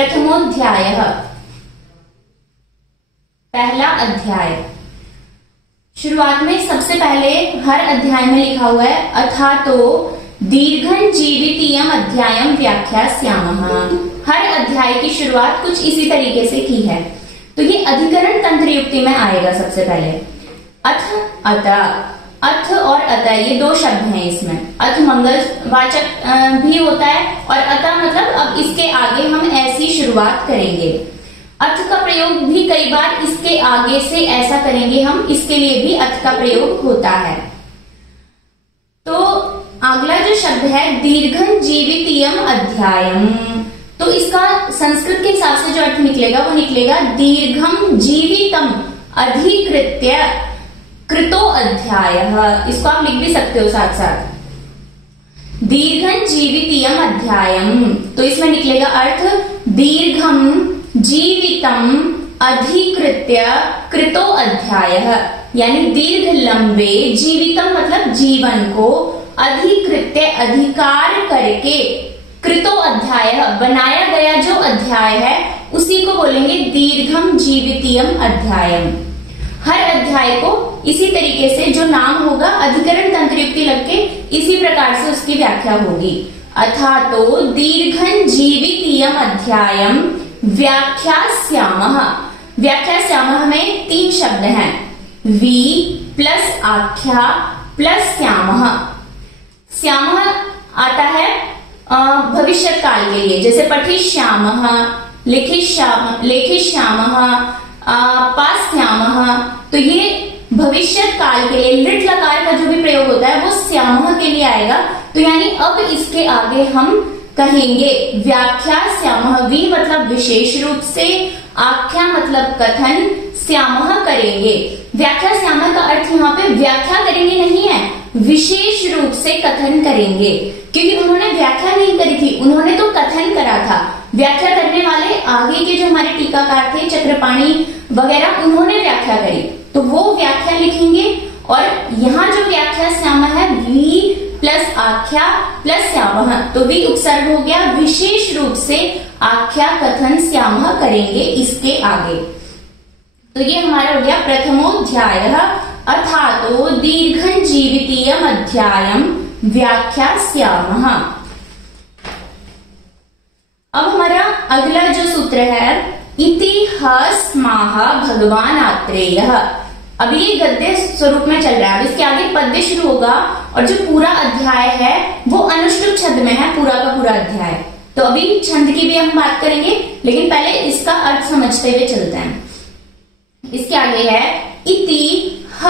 प्रथमोध्यायः, पहला अध्याय। शुरुआत में सबसे पहले हर अध्याय में लिखा हुआ है अथातो दीर्घं जीवितीयम् अध्यायम् व्याख्यास्यामः। हर अध्याय की शुरुआत कुछ इसी तरीके से की है। तो ये अधिकरण तंत्र युक्ति में आएगा। सबसे पहले अथ, अतः, अथ और अतः ये दो शब्द हैं इसमें। अथ मंगलवाचक भी होता है और अतः मतलब अब इसके आगे हम ऐसी शुरुआत करेंगे। अथ का प्रयोग भी कई बार इसके आगे से ऐसा करेंगे हम, इसके लिए भी अथ का प्रयोग होता है। तो अगला जो शब्द है दीर्घं जीवितीयम् अध्यायम्, तो इसका संस्कृत के हिसाब से जो अर्थ निकलेगा वो निकलेगा दीर्घं जीवितम् अधिकृत्य कृतो अध्यायः। इसको आप लिख भी सकते हो साथ साथ, दीर्घं जीवितीयम् अध्यायम्। तो इसमें निकलेगा अर्थ दीर्घं जीवितम् अधिकृत्य कृतो अध्यायः, यानी दीर्घ लंबे, जीवितम मतलब जीवन को, अधिकृत्य अधिकार करके, कृतो अध्यायः बनाया गया जो अध्याय है उसी को बोलेंगे दीर्घम जीवितीयम् अध्यायम्। हर अध्याय को इसी तरीके से जो नाम होगा अधिकरण तंत्र युक्ति लग के इसी प्रकार से उसकी व्याख्या होगी। अथातो दीर्घं जीवितीयम् अध्यायम् व्याख्यास्यामः। व्याख्यास्यामः में तीन शब्द हैं, वी प्लस आख्या प्लस श्यामः। श्यामः आता है भविष्य काल के लिए, जैसे पठिष्यामः, लेखिष्यामः, पास्यामः। तो ये भविष्य काल के लिए लिट लकार का जो भी प्रयोग होता है वो श्यामः के लिए आएगा। तो यानी अब इसके आगे हम कहेंगे व्याख्या श्यामः। वी मतलब विशेष रूप से, आख्या मतलब कथन, श्यामः करेंगे। व्याख्या श्यामः का अर्थ यहाँ पे व्याख्या करेंगे नहीं है, विशेष रूप से कथन करेंगे, क्योंकि उन्होंने व्याख्या नहीं करी थी, उन्होंने तो कथन करा था। व्याख्या करने वाले आगे के जो हमारे टीकाकार थे, चक्रपाणी वगैरह, उन्होंने व्याख्या करी, तो वो व्याख्या लिखेंगे। और यहाँ जो व्याख्या श्यामः है वी प्लस आख्या प्लस श्यामः, तो वी उपसर्ग हो गया, विशेष रूप से आख्या कथन श्यामः करेंगे इसके आगे। तो ये हमारा हो गया प्रथमोध्यायः अथातो दीर्घं जीवितीयम् अध्यायम् व्याख्यास्यामः। अब हमारा अगला जो सूत्र है इति हस्माः भगवान आत्रेयः। अब ये गद्य स्वरूप में चल रहा है, अब इसके आगे पद्य शुरू होगा और जो पूरा अध्याय है वो अनुष्टुप छंद में है, पूरा का पूरा अध्याय। तो अभी छंद की भी हम बात करेंगे, लेकिन पहले इसका अर्थ समझते हुए चलते हैं। इसके आगे है इति ह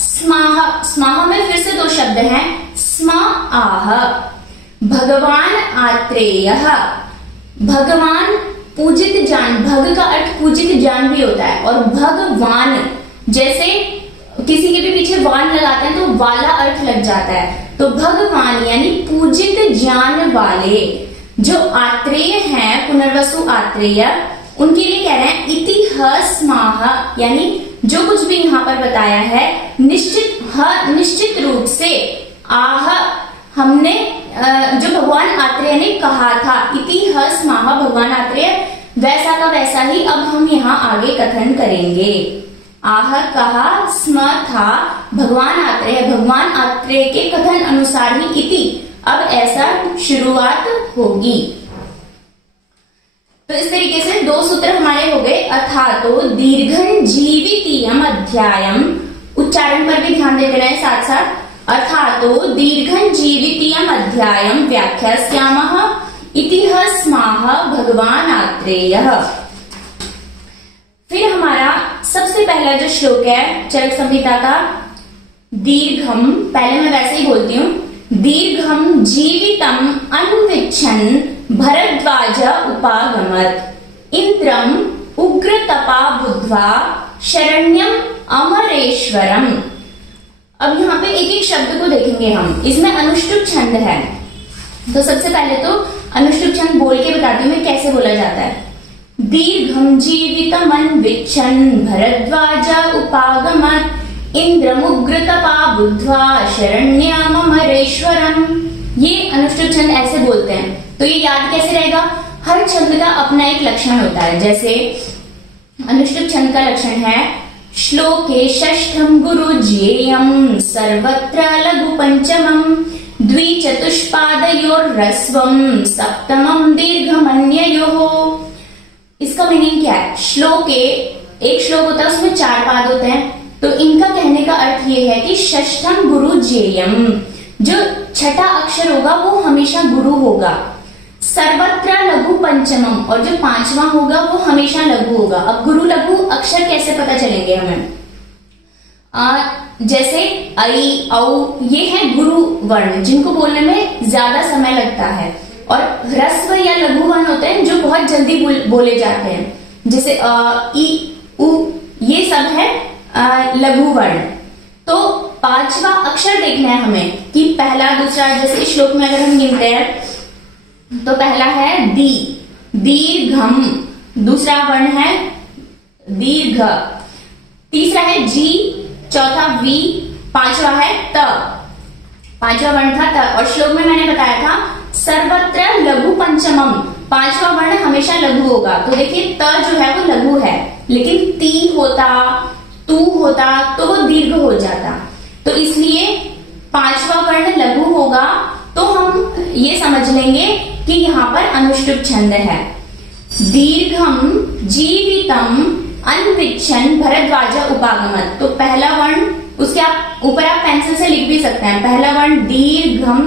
स्माह। स्माह में फिर से दो शब्द हैं, स्मा आह। भगवान आत्रेयः, भगवान पूजित जान, भग का अर्थ पूजित जान भी होता है, और भगवान जैसे किसी के भी पीछे वान लगाते हैं तो वाला अर्थ लग जाता है। तो भगवान यानी पूजित जान वाले, जो आत्रेय हैं, पुनर्वसु आत्रेय, उनके लिए कह रहे हैं इति हस्माः, यानी जो कुछ भी यहाँ पर बताया है निश्चित रूप से, आह हमने जो भगवान आत्रेय ने कहा था, इति हस्माः भगवान आत्रेय, वैसा का वैसा ही अब हम यहाँ आगे कथन करेंगे। आह कहा, स्म था, भगवान आत्रेय, भगवान आत्रेय के कथन अनुसार ही इति, अब ऐसा शुरुआत होगी। तो इस तरीके से दो सूत्र हमारे हो गए। अथातो दीर्घं जीवितीयम् अध्यायम्, उच्चारण पर भी ध्यान देते रहे साथ साथ। अथातो दीर्घं जीवितीयम् अध्यायम् व्याख्यास्यामः इति हस्माः भगवान आत्रेयः। फिर हमारा सबसे पहला जो श्लोक है चरक संहिता का, दीर्घम, पहले मैं वैसे ही बोलती हूँ, दीर्घम जीवितम अन्विच्छन् भरद्वाज उपागमत् इंद्रम उग्र तपा बुद्ध्वा शरण्यम अमरेश्वरम। अब यहाँ पे एक एक शब्द को देखेंगे हम, इसमें अनुष्टुप छंद है। तो सबसे पहले तो अनुष्टुप छंद बोल के बताती हूँ मैं कैसे बोला जाता है। दीर्घम जीवितमन्विच्छन् भरद्वाज उपागमत् इंद्रमुग्र तपा बुद्ध्वा शरण्यममरेश्वरम। ये अनुष्टुप छंद ऐसे बोलते हैं। तो ये याद कैसे रहेगा, हर छंद का अपना एक लक्षण होता है। जैसे अनुष्टुप छंद का लक्षण है श्लोके षष्ठम गुरु ज्ञेयम् सर्वत्र लघु पंचमम् द्विचतुष्पादयोर ह्रस्वम् सप्तमम् दीर्घमन्ययोः। इसका मीनिंग क्या है? श्लोके, एक श्लोक होता है उसमें 4 पाद होते हैं, तो इनका कहने का अर्थ ये है कि षष्ठम गुरु ज्ञेयम्, जो छठा अक्षर होगा वो हमेशा गुरु होगा। सर्वत्र लघु पंचमम, और जो 5वां होगा वो हमेशा लघु होगा। अब गुरु लघु अक्षर कैसे पता चलेंगे हमें? जैसे ऐ औ ये है गुरु वर्ण, जिनको बोलने में ज्यादा समय लगता है, और ह्रस्व या लघु वर्ण होते हैं जो बहुत जल्दी बोले जाते हैं, जैसे ई उ, ये सब है लघु वर्ण। तो 5वां अक्षर देखना है हमें कि पहला दूसरा, जैसे इस श्लोक में अगर हम गिनते हैं तो पहला है दी, दीर्घम, दूसरा वर्ण है दीर्घ, तीसरा है जी, चौथा वी, 5वां है त, 5वां वर्ण था त। और श्लोक में मैंने बताया था सर्वत्र लघु पंचमम, 5वां वर्ण हमेशा लघु होगा। तो देखिए त जो है वो लघु है, लेकिन ती होता, तू होता तो वो दीर्घ हो जाता। तो इसलिए 5वां वर्ण लघु होगा, तो हम ये समझ लेंगे कि यहाँ पर अनुष्टुप छंद है। दीर्घम जीवितम अन्विच्छन् भरद्वाज उपागमत्, तो पहला वर्ण, उसके आप ऊपर आप पेंसिल से लिख भी सकते हैं। पहला वर्ण दीर्घम,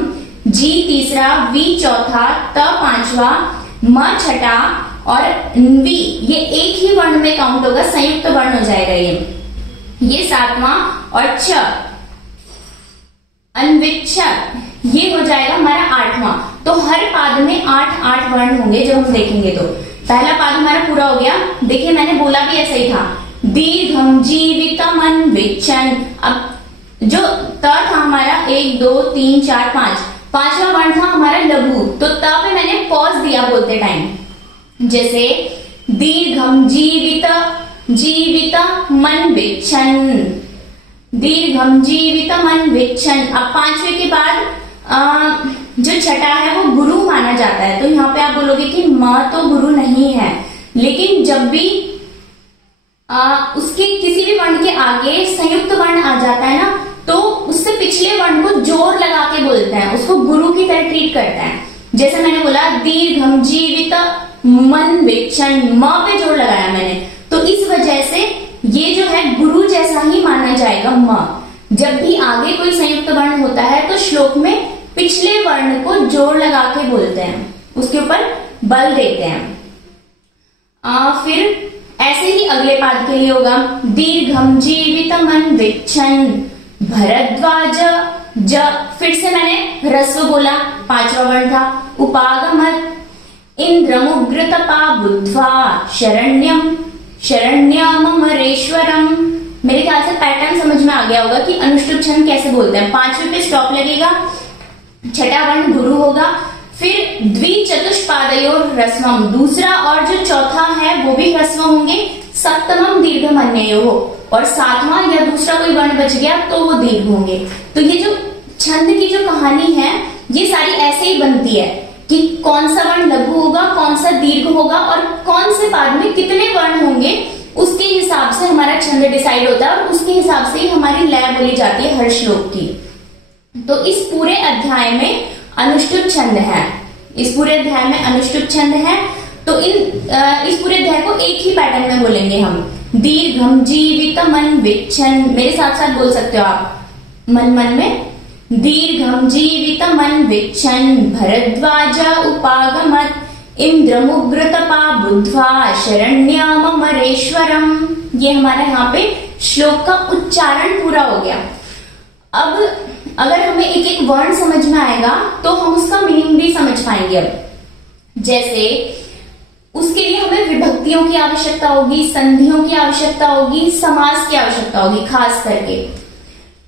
जी तीसरा, वी चौथा, त 5वां, म छठा और वी ये एक ही वर्ण में काउंट होगा, संयुक्त वर्ण हो जाएगा ये 7वां, और च अन्विच्छ ये हो जाएगा हमारा 8वां। तो हर पाद में 8 वर्ण होंगे जब हम देखेंगे। तो पहला पाद हमारा पूरा हो गया। देखिए मैंने बोला भी ऐसा ही था, दीर्घम जीवितम अन्विच्छन्। अब जो त था हमारा 1 2 3 4 5, 5वां वर्ण था हमारा लघु, तो त पे मैंने पॉज दिया बोलते टाइम। जैसे दीर्घम जीवितमन्विच्छन्, दीर्घम जीवितमन्विच्छन्। अब 5वें के बाद जो छठा है वो गुरु माना जाता है, तो यहाँ पे आप बोलोगे कि म तो गुरु नहीं है, लेकिन जब भी उसके किसी भी वर्ण के आगे संयुक्त वर्ण आ जाता है ना, तो उससे पिछले वर्ण को जोर लगा के बोलते हैं, उसको गुरु की तरह ट्रीट करते हैं। जैसे मैंने बोला दीर्घम जीवितमन्विच्छन्, म पे जोर लगाया मैंने, तो इस वजह से ये जो है गुरु जैसा ही माना जाएगा म। जब भी आगे कोई संयुक्त वर्ण होता है तो श्लोक में पिछले वर्ण को जोर लगा के बोलते हैं, उसके ऊपर बल देते हैं। फिर ऐसे ही अगले पाद के लिए होगा दीर्घम जीवितमन्विच्छन् भरद्वाज, ज फिर से मैंने ह्रस्व बोला, 5वां वर्ण था। उपागमत् इंद्रमुग्रतपा बुद्ध्वा शरण्यममरेश्वरम। मेरे ख्याल से पैटर्न समझ में आ गया होगा कि अनुष्टुप छंद कैसे बोलते हैं। 5वें पे स्टॉप लगेगा, छठा वर्ण गुरु होगा, फिर द्विचतुष्पादयोर ह्रस्वम, दूसरा और जो चौथा है वो भी ह्रस्व होंगे, सप्तमम दीर्घमन्ययोः, और 7वां या दूसरा कोई वर्ण बच गया तो वो दीर्घ होंगे। तो ये जो छंद की जो कहानी है ये सारी ऐसे ही बनती है कि कौन सा वर्ण लघु होगा, कौन सा दीर्घ होगा और कौन से पाद में कितने वर्ण होंगे, उसके हिसाब से हमारा छंद डिसाइड होता है और उसके हिसाब से ही हमारी लय बोली जाती है हर श्लोक की। तो इस पूरे अध्याय में अनुष्टुप छंद है, इस पूरे अध्याय में अनुष्टुप छंद है। तो इस पूरे अध्याय को एक ही पैटर्न में बोलेंगे हम, दीर्घम जीवितमन्विच्छन्, मेरे साथ साथ बोल सकते हो आप मन मन में, दीर्घम जीवितमन्विच्छन् भरद्वाज उपागमत् इंद्रमुग्रतपा बुद्ध्वा शरण्यममरेश्वरम। ये हमारा यहाँ पे श्लोक का उच्चारण पूरा हो गया। अब अगर हमें एक एक वर्ण समझ में आएगा तो हम उसका मीनिंग भी समझ पाएंगे। अब जैसे उसके लिए हमें विभक्तियों की आवश्यकता होगी, संधियों की आवश्यकता होगी, समास की आवश्यकता होगी खास करके।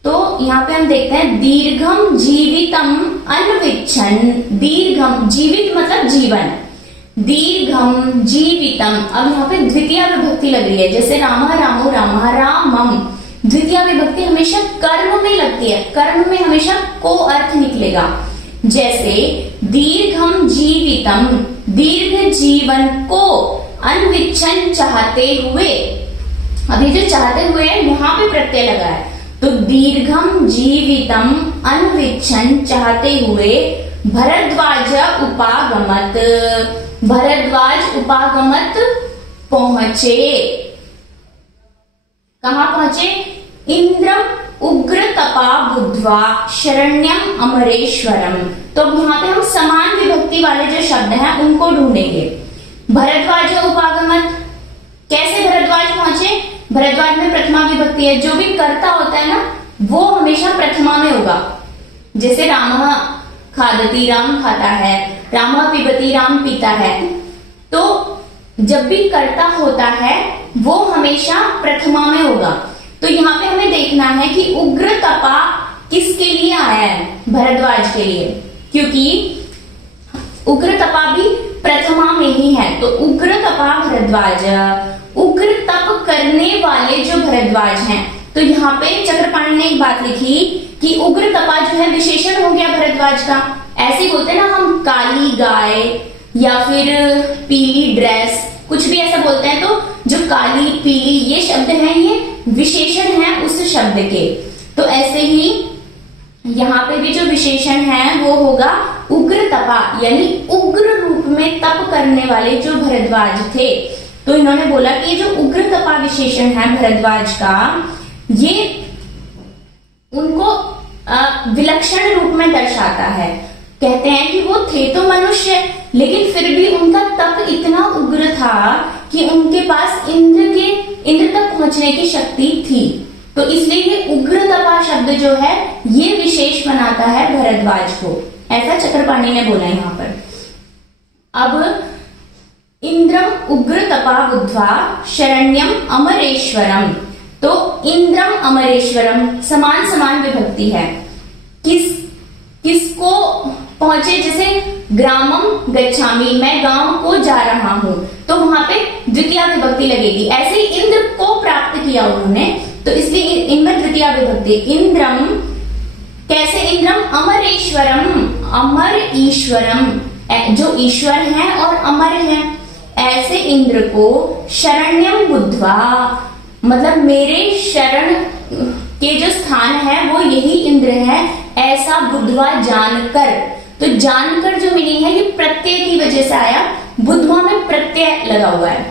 तो यहाँ पे हम देखते हैं दीर्घम जीवितम अन्विच्छन्, दीर्घम जीवित मतलब जीवन, दीर्घम जीवितम। अब यहाँ पे द्वितीय विभक्ति लग रही है, जैसे रामः रामो रामः रामम, द्वितीय विभक्ति हमेशा कर्म में लगती है, कर्म में हमेशा को अर्थ निकलेगा। जैसे दीर्घम जीवितम, दीर्घ जीवन को, अनविच्छन चाहते हुए, अभी जो चाहते हुए है वहां पे प्रत्यय लगा है, तो दीर्घम जीवितम अनविच्छन चाहते हुए भरद्वाज उपागमत, भरद्वाज उपागमत पहुंचे। कहां पहुंचे? इंद्रम उग्र तपा बुद्ध्वा शरण्यम अमरेश्वरम। तो यहाँ पे हम समान विभक्ति वाले जो शब्द हैं उनको ढूंढेंगे। भरद्वाज उपागमत, कैसे भरद्वाज पहुंचे? भरद्वाज में प्रथमा विभक्ति है, जो भी कर्ता होता है ना वो हमेशा प्रथमा में होगा। जैसे राम खादती, राम खाता है, राम पिबती, राम पीता है। तो जब भी कर्ता होता है वो हमेशा प्रथमा में होगा। तो यहाँ पे हमें देखना है कि उग्र तपा किसके लिए आया है? भरद्वाज के लिए, क्योंकि उग्र तपा भी प्रथमा में ही है। तो उग्र तपा भरद्वाज, उग्र तप करने वाले जो भरद्वाज हैं। तो यहाँ पे चक्रपाणी ने एक बात लिखी कि उग्र तपा जो है विशेषण हो गया भरद्वाज का। ऐसे बोलते हैं ना हम, काली गाय या फिर पीली ड्रेस, कुछ भी ऐसा बोलते हैं। तो जो काली पीली ये शब्द हैं ये विशेषण है उस शब्द के। तो ऐसे ही यहाँ पे भी जो विशेषण है वो होगा उग्र तपा, यानी उग्र रूप में तप करने वाले जो भरद्वाज थे। तो इन्होंने बोला कि जो उग्र तपा विशेषण है भरद्वाज का, ये उनको विलक्षण रूप में दर्शाता है। कहते हैं कि वो थे तो मनुष्य, लेकिन फिर भी उनका तप इतना उग्र था कि उनके पास इंद्र तक पहुंचने की शक्ति थी। तो इसलिए ये उग्र तपा शब्द जो है ये विशेष बनाता है भरद्वाज को, ऐसा चक्रपाणी ने बोला यहाँ पर। अब इंद्रम उग्र तपा बुद्ध्वा शरण्यम अमरेश्वरम। तो इंद्रम अमरेश्वरम समान समान विभक्ति है। किसको पहुंचे? जैसे ग्रामम गच्छामि, मैं गांव को जा रहा हूं, तो वहां पे द्वितीय विभक्ति लगेगी। ऐसे ही इंद्र को प्राप्त किया उन्होंने, तो इसलिए इनमें द्वितीय विभक्ति। इंद्रम, कैसे इंद्रम? अमरेश्वरम, अमर ईश्वरम, जो ईश्वर है और अमर है, ऐसे इंद्र को शरण्यम बुद्ध्वा, मतलब मेरे शरण के जो स्थान है वो यही इंद्र है, ऐसा बुद्ध्वा जानकर। तो जानकर जो मीनिंग है ये प्रत्यय की वजह से आया, बुद्ध्वा में प्रत्यय लगा हुआ है।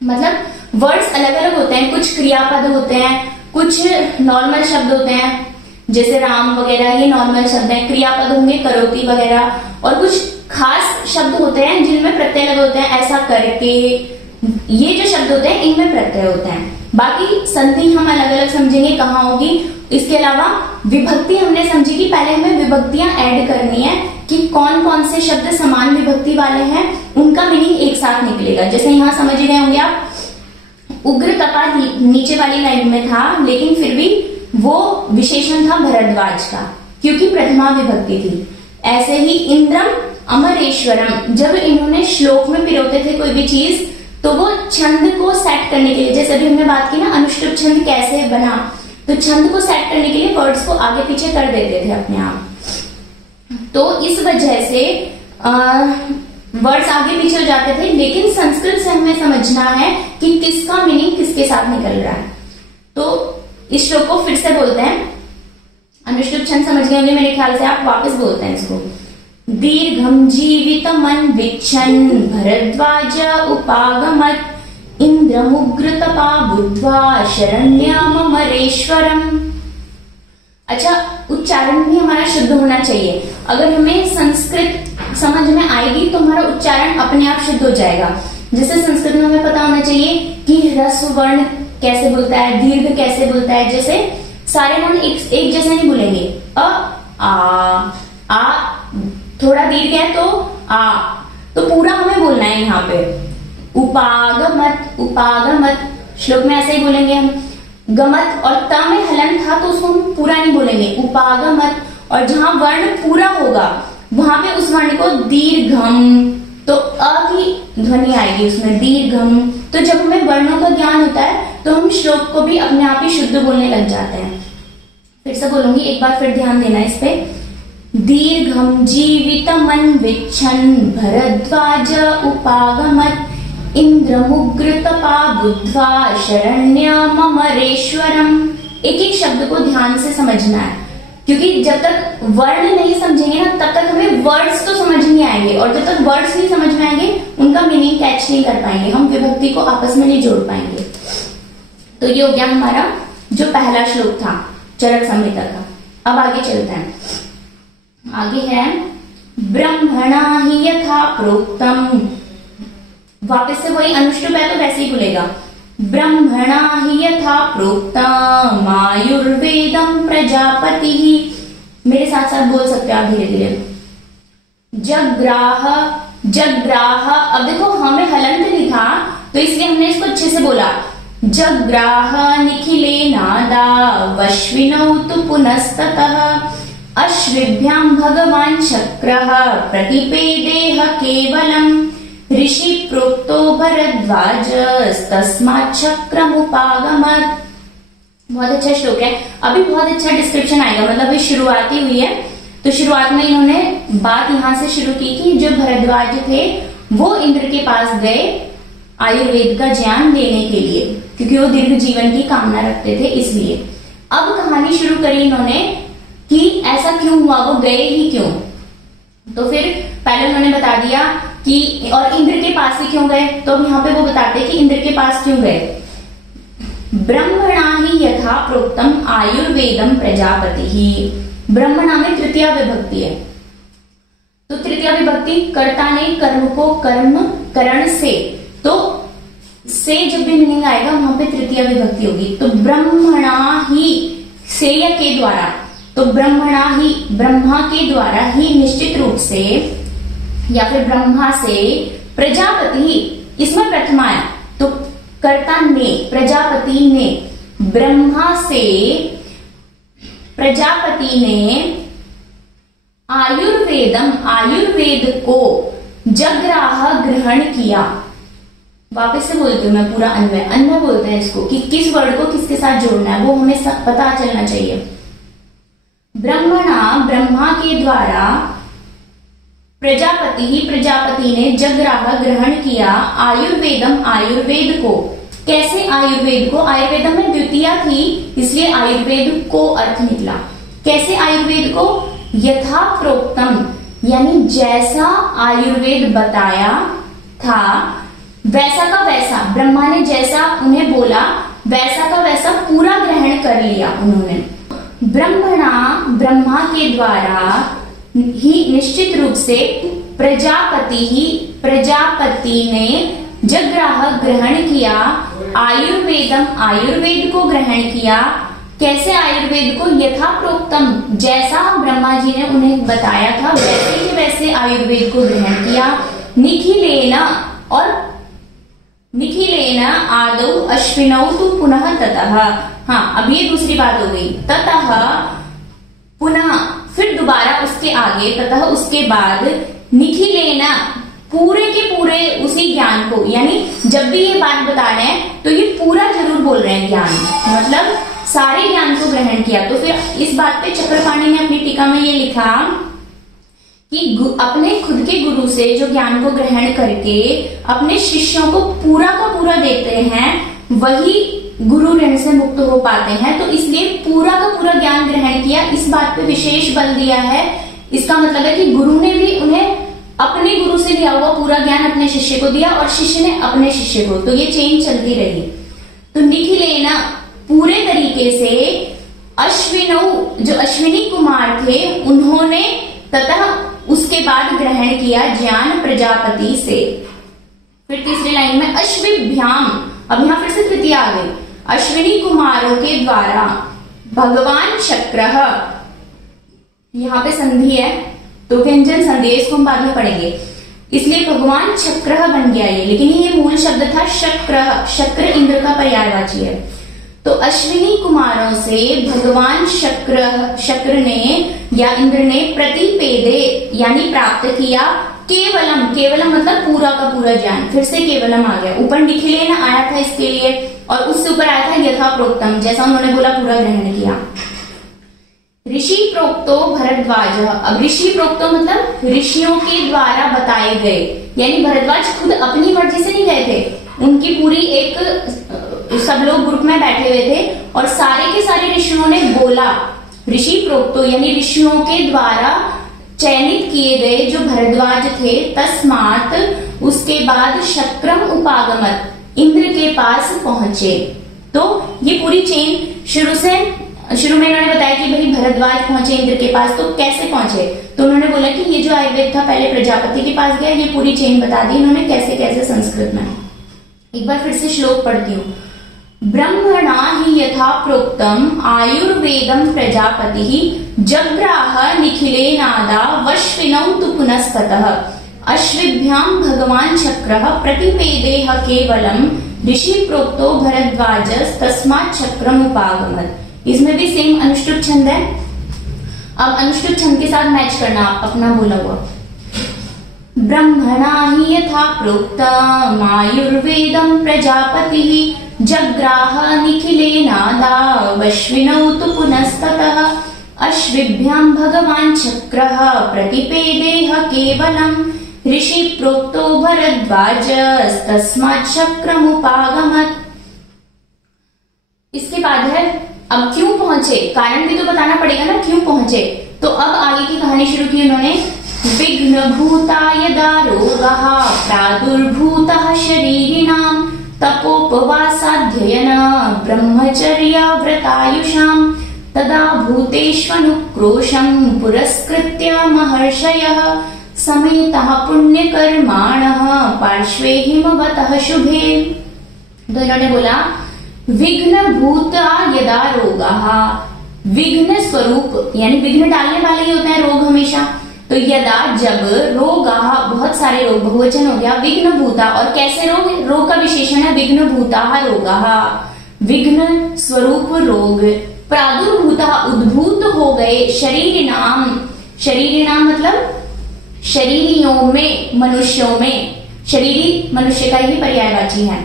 मतलब वर्ड्स अलग अलग होते हैं, कुछ क्रियापद होते हैं, कुछ नॉर्मल शब्द होते हैं, जैसे राम वगैरह ये नॉर्मल शब्द हैं। क्रियापद होंगे करोति वगैरह, और कुछ खास शब्द होते हैं जिनमें प्रत्यय लगे होते हैं, ऐसा करके, ये जो शब्द होते हैं इनमें प्रत्यय होते हैं। बाकी संधि हम अलग अलग समझेंगे कहाँ होगी। इसके अलावा विभक्ति हमने समझी कि पहले हमें विभक्तियां ऐड करनी है कि कौन कौन से शब्द समान विभक्ति वाले हैं, उनका मीनिंग एक साथ निकलेगा। जैसे यहाँ समझ गए होंगे आप, उग्र तपा नीचे वाली लाइन में था, लेकिन फिर भी वो विशेषण था भरद्वाज का, क्योंकि प्रथमा विभक्ति थी। ऐसे ही इंद्रम अमरेश्वरम, जब इन्होंने श्लोक में पिरोते थे कोई भी चीज, तो वो छंद को सेट करने के लिए, जैसे अभी हमने बात की ना अनुष्टुप छंद कैसे बना, तो छंद को सेट करने के लिए वर्ड्स को आगे पीछे कर देते थे अपने आप। तो इस वजह से वर्ड्स आगे पीछे हो जाते थे, लेकिन संस्कृत से हमें समझना है कि किसका मीनिंग किसके साथ निकल रहा है। तो इस श्लोक को फिर से बोलते हैं, अनुष्टुप छंद समझ गए होंगे मेरे ख्याल से, आप वापस बोलते हैं इसको। दीर्घम जीवितमन्विच्छन् भरद्वाज उपागमत् इंद्रमुग्र तपा बुद्ध्वा शरण्यामरेश्वरम। अच्छा, उच्चारण भी हमारा शुद्ध होना चाहिए। अगर हमें संस्कृत समझ में आएगी तो हमारा उच्चारण अपने आप शुद्ध हो जाएगा। जैसे संस्कृत में हमें पता होना चाहिए कि ह्रस्व वर्ण कैसे बोलता है, दीर्घ कैसे बोलता है। जैसे सारे वर्ण एक जैसे नहीं बोलेंगे, आ थोड़ा दीर्घ है तो आ, तो पूरा हमें बोलना है। यहाँ पे उपागमत, उपागमत श्लोक में ऐसे ही बोलेंगे हम। गमत और त में हलन था तो उसको हम पूरा नहीं बोलेंगे, उपागमत। और जहां वर्ण पूरा होगा वहां पे उस वर्ण को दीर्घम, तो अ की ध्वनि आएगी उसमें, दीर्घम। तो जब हमें वर्णों का ज्ञान होता है तो हम श्लोक को भी अपने आप ही शुद्ध बोलने लग जाते हैं। फिर से बोलूंगी, एक बार फिर ध्यान देना इस पे। दीर्घं जीवितमन्विच्छन् भरद्वाज उपागमत् इंद्रमुग्रतपा बुद्ध्वा शरण्यममरेश्वरम्। एक एक शब्द को ध्यान से समझना है, क्योंकि जब तक वर्ण नहीं समझेंगे ना तब तक हमें वर्ड्स तो समझ नहीं आएंगे, और जब तक वर्ड्स नहीं समझ में आएंगे उनका मीनिंग कैच नहीं कर पाएंगे, हम विभक्ति को आपस में नहीं जोड़ पाएंगे। तो ये हो गया हमारा जो पहला श्लोक था चरक संहिता का। अब आगे चलते हैं। आगे है ब्रह्मणा हि यथा प्रोक्तम। वापस से वही अनुष्टुप है तो वैसे ही बोलेगा। ब्रह्मणा हि यथा प्रोक्तम आयुर्वेदम प्रजापति। मेरे साथ साथ बोल सकते हैं आप धीरे धीरे। जग्राह जग्राह। अब देखो हमें हलंत लिखा तो इसलिए हमने इसको अच्छे से बोला। जग्राह निखिले नादा वश्विनौ तु पुनस्ततः अश्विभ्याम भगवान शक्रः प्रतिपेदेह केवलम् ऋषि प्रोक्तो भरद्वाज तस्मात् शक्रमुपागमत्। बहुत अच्छा श्लोक है। अभी बहुत अच्छा डिस्क्रिप्शन आएगा, मतलब ये शुरुआती हुई है तो शुरुआत में इन्होंने बात यहां से शुरू की कि जो भरद्वाज थे वो इंद्र के पास गए आयुर्वेद का ज्ञान देने के लिए, क्योंकि वो दीर्घ जीवन की कामना रखते थे इसलिए। अब कहानी शुरू करी इन्होंने कि ऐसा क्यों हुआ, वो गए ही क्यों। तो फिर पहले उन्होंने बता दिया कि और इंद्र के पास ही क्यों गए, तो अब यहाँ पे वो बताते कि इंद्र के पास क्यों गए। ब्रह्मणा ही यथा प्रोक्तम आयुर्वेदम प्रजापति ही। ब्रह्मणा में तृतीया विभक्ति है, तो तृतीया विभक्ति कर्ता ने कर्म को कर्म करण से, तो से जब भी मीनिंग आएगा वहां पे तृतीया विभक्ति होगी। तो ब्रह्मणा ही से या के द्वारा, तो ब्रह्मणा ही ब्रह्मा के द्वारा ही निश्चित रूप से, या फिर ब्रह्मा से प्रजापति ही, इसमें प्रथमा है तो कर्ता ने प्रजापति ने, ब्रह्मा से प्रजापति ने आयुर्वेदम आयुर्वेद को जग्राह ग्रहण किया। वापस से बोलती हूँ मैं पूरा अन्वय, अन्वय बोलते हैं इसको कि किस वर्ड को किसके साथ जोड़ना है वो हमें पता चलना चाहिए। ब्रह्मणा ब्रह्मा के द्वारा प्रजापति ही प्रजापति ने जग्राह ग्रहण किया आयुर्वेदम आयुर्वेद को। कैसे आयुर्वेद को, आयुर्वेदम में द्वितीया थी इसलिए आयुर्वेद को अर्थ निकला। कैसे आयुर्वेद को, यथा प्रोक्तम यानी जैसा आयुर्वेद बताया था वैसा का वैसा, ब्रह्मा ने जैसा उन्हें बोला वैसा का वैसा पूरा ग्रहण कर लिया उन्होंने। ब्रह्मणा ब्रह्मा के द्वारा ही निश्चित रूप से प्रजापति ही प्रजापति ने जग्राह ग्रहण किया आयुर्वेदम आयुर्वेद को ग्रहण किया। कैसे आयुर्वेद को, यथा प्रोक्तम जैसा ब्रह्मा जी ने उन्हें बताया था वैसे ही वैसे आयुर्वेद को ग्रहण किया। निखिलेना और निखिलेना आदौ अश्विनौ तु पुनः ततः। हाँ अब ये दूसरी बात हो गई। ततः पुनः फिर दोबारा उसके आगे, ततः उसके बाद निखिलेना पूरे के पूरे उसी ज्ञान को, यानी जब भी ये बात बता रहे हैं तो ये पूरा जरूर बोल रहे हैं ज्ञान, मतलब सारे ज्ञान को ग्रहण किया। तो फिर इस बात पे चक्रपाणि ने अपनी टीका में ये लिखा कि अपने खुद के गुरु से जो ज्ञान को ग्रहण करके अपने शिष्यों को पूरा का पूरा देते हैं वही गुरु ऋण से मुक्त हो पाते हैं। तो इसलिए पूरा का पूरा ज्ञान ग्रहण किया, इस बात पे विशेष बल दिया है। इसका मतलब है कि गुरु ने भी उन्हें अपने गुरु से लिया हुआ पूरा ज्ञान अपने शिष्य को दिया और शिष्य ने अपने शिष्य को, तो ये चेन चलती रही। तो निखिलेना पूरे तरीके से अश्विनौ जो अश्विनी कुमार थे उन्होंने तथा उसके बाद ग्रहण किया ज्ञान प्रजापति से। फिर तीसरी लाइन में अश्विभ्याम, अब यहां फिर से तृतीया आ गई। अश्विनी कुमारों के द्वारा भगवान शक्रः, यहां पे संधि है तो व्यंजन संधि, इसको हम बाद में पढ़ेंगे, इसलिए भगवान शक्रः बन गया ये, लेकिन ये मूल शब्द था शक्रः। शक्र इंद्र का पर्यायवाची है। तो अश्विनी कुमारों से भगवान शक्र ने या इंद्र ने प्रतिपेदे यानी प्राप्त किया केवलम, केवलम मतलब पूरा का पूरा ज्ञान। फिर से केवलम आ गया, ऊपर निखिलेन आया था इसके लिए, और उससे ऊपर आया था यथा प्रोक्तम, जैसा उन्होंने बोला पूरा ग्रहण किया। ऋषि प्रोक्तो भरद्वाज। अब ऋषि प्रोक्तो मतलब ऋषियों के द्वारा बताए गए, यानी भरद्वाज खुद अपनी मर्जी से नहीं गए थे, उनकी पूरी एक सब लोग ग्रुप में बैठे हुए थे और सारे के सारे ऋषियों ने बोला। ऋषि प्रोक्तो यानी ऋषियों के द्वारा चयनित किए गए जो भरद्वाज थे, तस्मात उसके बाद शक्रम उपागमत इंद्र के पास पहुंचे। तो ये पूरी चेन शुरू में इन्होंने बताया कि भाई भरद्वाज पहुंचे इंद्र के पास, तो कैसे पहुंचे? तो उन्होंने बोला कि ये जो आयुर्वेद था पहले प्रजापति के पास गया, ये पूरी चेन बता दी इन्होंने कैसे कैसे संस्कृत में। एक बार फिर से श्लोक पढ़ती हूँ। ब्रह्मणा हि यथा प्रोक्तम आयुर्वेदम प्रजापति जग्राह निखिले नादा वश्विनौ तु पुनस्ततः अश्विभ्याम भगवान चक्रः प्रतिपेदेह केवलम ऋषि प्रोक्तो भरद्वाज तस्मात् चक्रम उपागमत। इसमें भी सेम अनुष्टुप छंद है। अब अनुष्टुप छंद के साथ मैच करना आप अपना बोला हुआ। ब्रह्मणा हि यथा प्रोक्तम आयुर्वेदम प्रजापतिः जग्राह निखिलेनादा वश्विनौ तु पुनस्ततः अश्विभ्याम भगवान चक्रः प्रतिपेदेह केवलम ऋषि प्रोक्तो भरद्वाज तस्मात् चक्रमुपागमत्। इसके बाद है अब क्यों पहुंचे, कारण भी तो बताना पड़ेगा ना क्यों पहुंचे। तो अब आगे की कहानी शुरू की उन्होंने। विघ्न भूता यदा रोगः प्रादुर्भूतः शरीरिणां तपोपवासाध्ययन ब्रह्मचर्य व्रतायुषां तदा भूतेष्वनुक्रोशं पुरस्कृत्य महर्षयः समेतः पुण्यकर्माणः पार्श्वे हिमवतः शुभे। तो इन्होंने बोला विघ्न भूता यदा रोगः, विघ्न स्वरूप यानी विघ्न डालने वाले ही होते हैं रोग हमेशा। तो यदा जब रोगः बहुत सारे रोग, बहुवचन हो गया, विघ्न भूता और कैसे रोग, रोग का विशेषण है विघ्न भूता रोगः, विघ्न स्वरूप रोग, प्रादुर्भूता उद्भूत हो गए, शरीरिणाम, शरीरिणाम मतलब शरीरियों में, मनुष्यों में, शरीरी मनुष्य का ही पर्यायवाची है।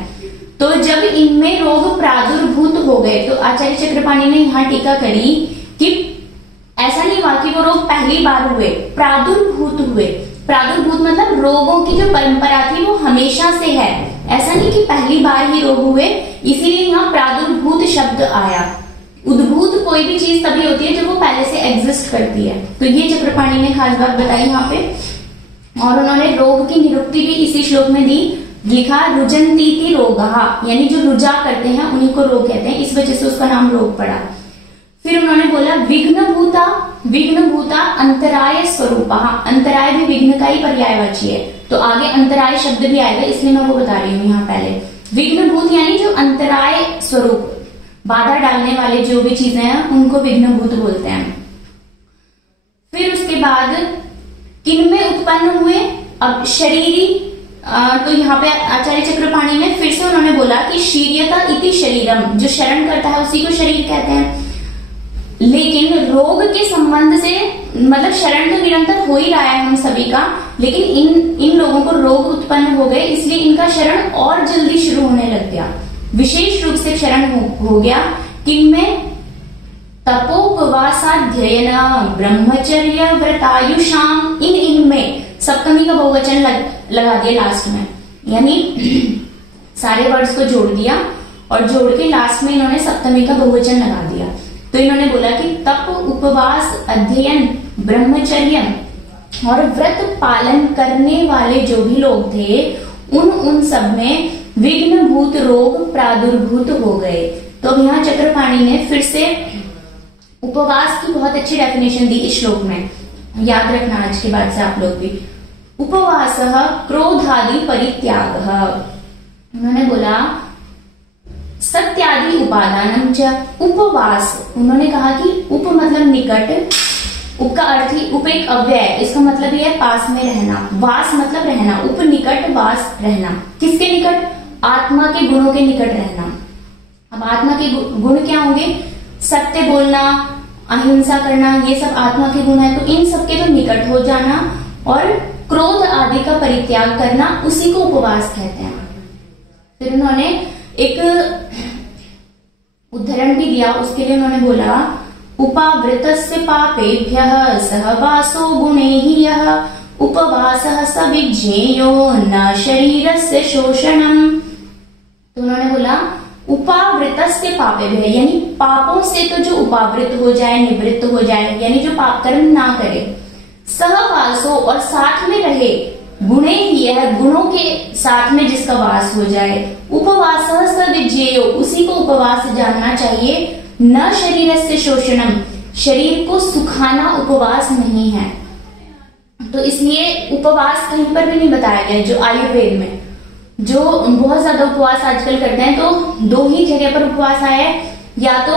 तो जब इनमें रोग प्रादुर्भूत हो गए, तो आचार्य चक्रपाणि ने यहाँ टीका करी कि ऐसा नहीं हुआ कि वो रोग पहली बार हुए, प्रादुर्भूत हुए। प्रादुर्भूत मतलब रोगों की जो परंपरा थी वो हमेशा से है, ऐसा नहीं कि पहली बार ही रोग हुए, इसीलिए यहाँ प्रादुर्भूत शब्द आया। उद्भूत कोई भी चीज तभी होती है जब वो पहले से एग्जिस्ट करती है। तो ये चक्रपाणि ने खास बात बताई यहाँ पे। और उन्होंने रोग की निरुक्ति भी इसी श्लोक में दी, लिखा रुजंतीति रोगः, यानी जो रुजा करते हैं उन्हीं को रोग कहते हैं, इस वजह से उसका नाम रोग पड़ा। फिर उन्होंने बोला विघ्न भूता, विघ्न भूता अंतराय स्वरूपः, अंतराय भी विघ्न का ही पर्यायवाची है, तो आगे अंतराय शब्द भी आएगा, इसलिए मैं वो बता रही हूँ यहाँ पहले। विघ्न भूत यानी जो अंतराय स्वरूप, बाधा डालने वाले जो भी चीजें हैं उनको विघ्न भूत बोलते हैं। फिर उसके बाद किन में उत्पन्न हुए, अब शरीरी, तो यहाँ पे आचार्य चक्रपाणि ने फिर से उन्होंने बोला कि शीर्यता इति शरीरम, जो शरण करता है उसी को शरीर कहते हैं। लेकिन रोग के संबंध से, मतलब शरण तो निरंतर हो ही रहा है हम सभी का, लेकिन इन लोगों को रोग उत्पन्न हो गए, इसलिए इनका शरण और जल्दी शुरू होने लग गया, विशेष रूप से शरण हो गया। किनमें? तपोपवासाध्ययन ब्रह्मचर्य व्रतायुषाम, इनमें सप्तमी का बहुवचन लगा दिया लास्ट में, यानी सारे वर्ड्स को जोड़ दिया और जोड़ के लास्ट में इन्होंने सप्तमी का बहुवचन लगा दिया। तो इन्होंने बोला कि तप, उपवास, अध्ययन, ब्रह्मचर्य और व्रत पालन करने वाले जो भी लोग थे उन सब में विघ्नभूत रोग प्रादुर्भूत हो गए। तो अब यहाँ चक्रपाणि ने फिर से उपवास की बहुत अच्छी डेफिनेशन दी इस श्लोक में, याद रखना आज के बाद से आप लोग भी। उपवास क्रोधादि परित्याग, उन्होंने बोला सत्यादि उपादानम च, उपवास, उन्होंने कहा कि उप मतलब निकट, उप का अर्थ ही उप एक अव्यय, इसका मतलब ये है पास में रहना, वास मतलब रहना, उप निकट वास रहना, किसके निकट? आत्मा के गुणों के निकट रहना। अब आत्मा के गुण क्या होंगे? सत्य बोलना, अहिंसा करना, ये सब आत्मा के गुण है, तो इन सबके तो निकट हो जाना और क्रोध आदि का परित्याग करना, उसी को उपवास कहते हैं। फिर उन्होंने एक उदाहरण भी दिया, उसके लिए उन्होंने बोला उपावृतस्य पापेभ्यः सहवासो गुणैः यः उपवासः स विज्ञेयो न शरीरस्य शोषणम्। तो उन्होंने बोला उपावृतस्य पापेभ्यः, यानी पापों से तो जो उपावृत हो जाए, निवृत्त हो जाए, यानी जो पाप कर्म ना करे, सहवासो और साथ में रहे, गुणे ही है, गुणों के साथ में जिसका वास हो जाए, उपवासः स विज्ञेयो, उसी को उपवास जानना चाहिए, न शरीरस्य शोषणम, शरीर को सुखाना उपवास नहीं है। तो इसलिए उपवास कहीं पर भी नहीं बताया गया। जो आयुर्वेद में जो बहुत ज्यादा उपवास आजकल करते हैं, तो दो ही जगह पर उपवास आया है, या तो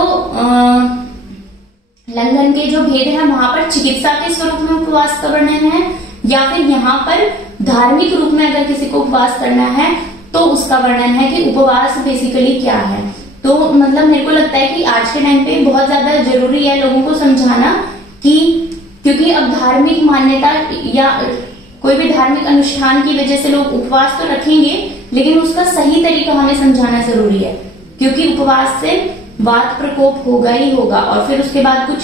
लंघन के जो भेद है वहां पर चिकित्सा के स्वरूप में उपवास का वर्णन है, या फिर यहाँ पर धार्मिक रूप में अगर किसी को उपवास करना है तो उसका वर्णन है कि उपवास बेसिकली क्या है। तो मतलब मेरे को लगता है कि आज के टाइम पे बहुत ज्यादा जरूरी है लोगों को समझाना, कि क्योंकि अब धार्मिक मान्यता या कोई भी धार्मिक अनुष्ठान की वजह से लोग उपवास तो रखेंगे, लेकिन उसका सही तरीका हमें समझाना जरूरी है, क्योंकि उपवास से वात प्रकोप होगा ही होगा, और फिर उसके बाद कुछ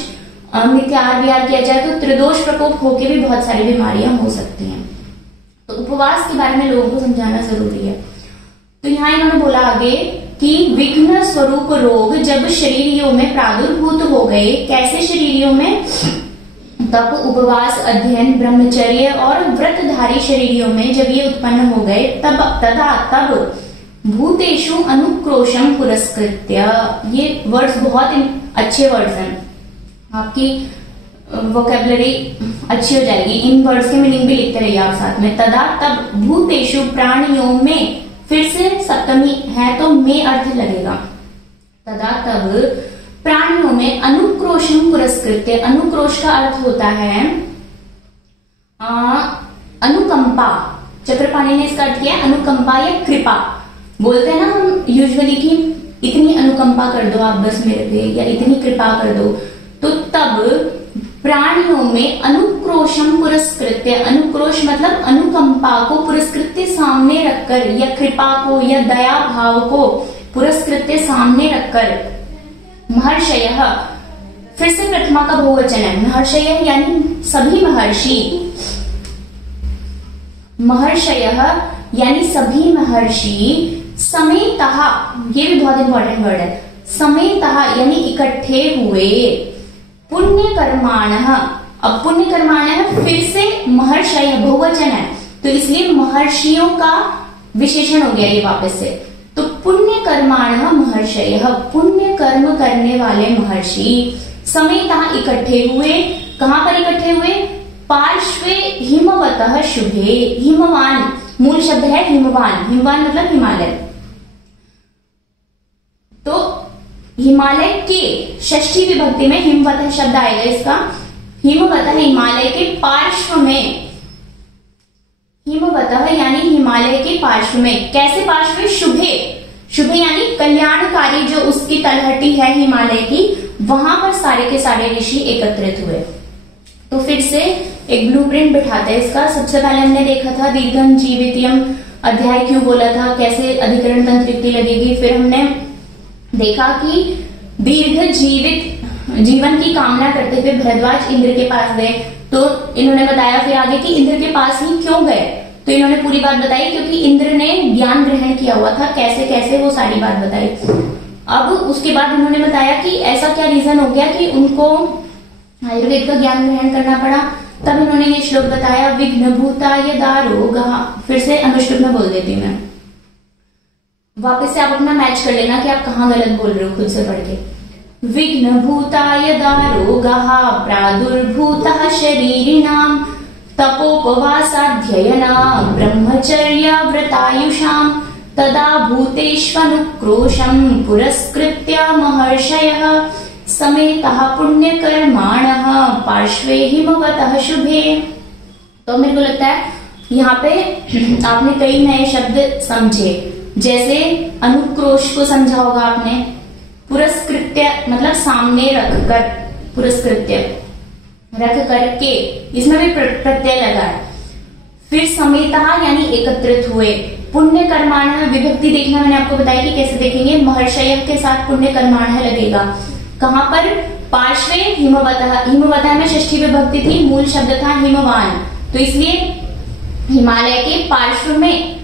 मिथ्याहार विहार किया जाए तो त्रिदोष प्रकोप होके भी बहुत सारी बीमारियां हो सकती हैं। तो उपवास के बारे में लोगों को समझाना जरूरी है। तो यहाँ इन्होंने बोला आगे कि विघ्न स्वरूप रोग जब शरीरियों में प्रादुर्भूत हो गए, कैसे शरीरियों में, तब उपवास, अध्ययन, ब्रह्मचर्य और व्रतधारी शरीरियों में जब ये उत्पन्न हो गए, तब भूतेषु अनुक्रोशम पुरस्कृत्य, ये वर्ड्स बहुत अच्छे वर्ड्स हैं, आपकी वोकेबलरी अच्छी हो जाएगी, इन वर्ड्स के मीनिंग भी लिखते रहिए आप साथ में। तदा तब भूतेषु प्राणियों में, फिर से सप्तमी है तो में अर्थ लगेगा, तदा तब प्राणियों में अनुक्रोशम पुरस्कृत्य, अनुक्रोश का अर्थ होता है अनुकंपा, चक्रपाणी ने इसका अर्थ किया अनुकंपा या कृपा। बोलते हैं ना हम यूजुअली कि इतनी अनुकंपा कर दो आप बस मेरे पे, या इतनी कृपा कर दो, तो तब प्राणियों में अनुक्रोशम पुरस्कृत्य, अनुक्रोश मतलब अनुकंपा को पुरस्कृत्य सामने रखकर, या कृपा को या दया भाव को पुरस्कृत्य सामने रखकर, महर्षयः, फिर से प्रथमा का बहुवचन है, महर्षयः यानी सभी महर्षि, महर्षयः यानी सभी महर्षि, समेतः, ये भी बहुत इंपॉर्टेंट वर्ड है, समेतः यानी इकट्ठे हुए, पुण्य कर्माणः, अब पुण्य कर्माणः फिर से महर्षयः बहुवचन है, तो इसलिए महर्षियों का विशेषण हो गया ये वापस से। तो पुण्य कर्माणः महर्षयः, पुण्य कर्म करने वाले महर्षि, समेतः इकट्ठे हुए, कहां पर इकट्ठे हुए, पार्श्वे हिमवतः शुभे, हिमवान मूल शब्द है हिमवान, हिमवान मतलब हिमालय, तो हिमालय के षष्ठी विभक्ति में हिमवतः शब्द आएगा इसका, हिमवतः हिमालय के पार्श्व में, हिमवतः यानी हिमालय के पार्श्व में, कैसे पार्श्व, शुभे, शुभे यानी कल्याणकारी, जो उसकी तलहटी है हिमालय की, वहां पर सारे के सारे ऋषि एकत्रित हुए। तो फिर से एक ब्लूप्रिंट बिठाते हैं इसका। सबसे पहले हमने देखा था दीर्घं जीवितयम अध्याय क्यों बोला था, कैसे अधिकरण तंत्र युक्ति लगेगी, फिर हमने देखा कि दीर्घ जीवित जीवन की कामना करते हुए भरद्वाज इंद्र के पास गए, तो इन्होंने बताया फिर आगे कि इंद्र के पास ही क्यों गए, तो इन्होंने पूरी बात बताई, क्योंकि इंद्र ने ज्ञान ग्रहण किया हुआ था, कैसे कैसे वो सारी बात बताई। अब उसके बाद उन्होंने बताया कि ऐसा क्या रीजन हो गया कि उनको आयुर्वेद का ज्ञान ग्रहण करना पड़ा, तब इन्होंने ये श्लोक बताया, विघ्न भूताय दारोगः, फिर से अनुश्लोक में बोल देती मैं, वापस से आप अपना मैच कर लेना कि आप कहाँ गलत बोल रहे हो खुद से पढ़ के। विघ्न भूताय दारोगः प्रादुर्भूतः शरीरिणां तपोपवासाध्ययना ब्रह्मचर्य व्रतायुषां तदा भूतेष्वनुक्रोशं पुरस्कृत्य महर्षयः समेतः पुण्यकर्माणः पार्श्वे हिमवतः शुभे। तो मेरे को लगता है यहाँ पे आपने कई नए शब्द समझे, जैसे अनुक्रोश को समझा होगा आपने, पुरस्कृत्य मतलब सामने रखकर, पुरस्कृत्य रख करके, इसमें भी प्रत्यय लगा है, फिर समेतः यानी एकत्रित हुए, पुण्य कर्माण विभक्ति देखना मैंने आपको बताया कि कैसे देखेंगे, महर्षय के साथ पुण्य कर्माण लगेगा, कहां पर, पार्श्वे हिमवतः, हिमवतः में षष्ठी विभक्ति थी, मूल शब्द था हिमवान, तो इसलिए हिमालय के पार्श्व में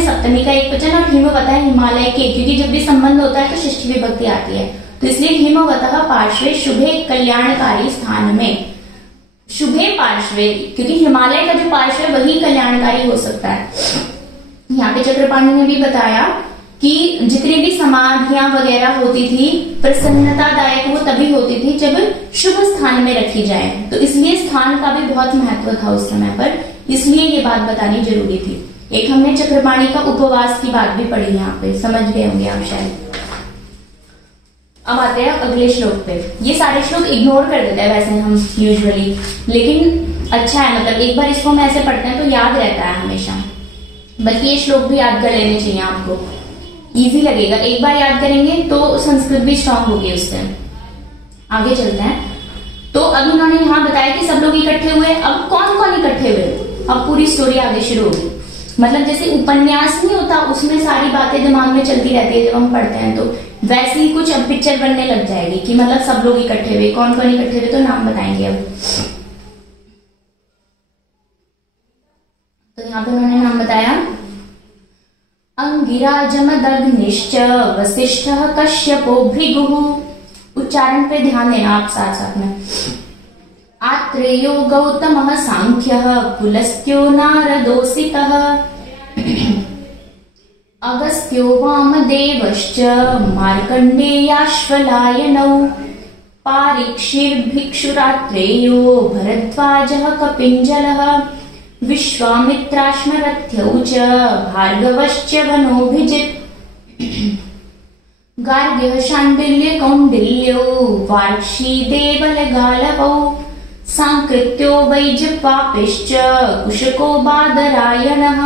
सप्तमी का एक वचन, और हिमवतः हिमालय के, क्योंकि जब भी संबंध होता है तो षष्ठी विभक्ति आती है, तो इसलिए हिमवतः पार्श्वे शुभे कल्याणकारी स्थान में। शुभे पार्श्वे, क्योंकि हिमालय का जो पार्श्व है वही कल्याणकारी हो सकता है। यहाँ पे चक्रपाणी ने भी बताया कि जितनी भी समाधियां वगैरह होती थी प्रसन्नतादायक वो तभी होती थी जब शुभ स्थान में रखी जाए, तो इसलिए स्थान का भी बहुत महत्व था उस समय पर, इसलिए ये बात बतानी जरूरी थी। एक हमने चक्रपाणी का उपवास की बात भी पढ़ी, यहाँ पे समझ गए होंगे आप शायद। अब आते हैं अगले श्लोक पे। ये सारे श्लोक इग्नोर कर देते हैं वैसे हम यूजुअली, लेकिन अच्छा है, मतलब एक बार इसको हम ऐसे पढ़ते हैं तो याद रहता है हमेशा, बल्कि ये श्लोक भी याद कर लेने चाहिए आपको, इजी लगेगा। एक बार याद करेंगे तो संस्कृत भी स्ट्रांग होगी उससे। आगे चलते हैं। तो अब इन्होंने यहाँ बताया कि सब लोग इकट्ठे हुए, अब कौन कौन इकट्ठे हुए, अब पूरी स्टोरी आगे शुरू होगी। मतलब जैसे उपन्यास नहीं होता उसमें सारी बातें दिमाग में चलती रहती है जब हम पढ़ते हैं, तो वैसे ही कुछ अब पिक्चर बनने लग जाएगी कि मतलब सब लोग इकट्ठे हुए, कौन कौन इकट्ठे हुए, तो नाम बताएंगे अब। तो यहाँ पे उन्होंने नाम बताया, अंगिराजमदग्निश्च वसिष्ठः कश्यपो भृगुः। उच्चारण पे ध्यान देना आप साथ साथ में। आत्रेयो गौतमः सांख्यः पुलस्त्यो नारदोऽसितः अगस्त्यो वामदेवश्च मार्कण्डेयाश्वलायनौ पारीक्षिर्भिक्षुरात्रेयो भरद्वाजः कपिञ्जलः विश्वामित्राश्मरथ्यौ च भार्गवश्च वनोभिजित् गार्ग्यः शाण्डिल्य कौण्डिल्यौ वार्क्षी देवलगालवौ सांकृत्यो वैजपापिश्च कुशको बादरायणः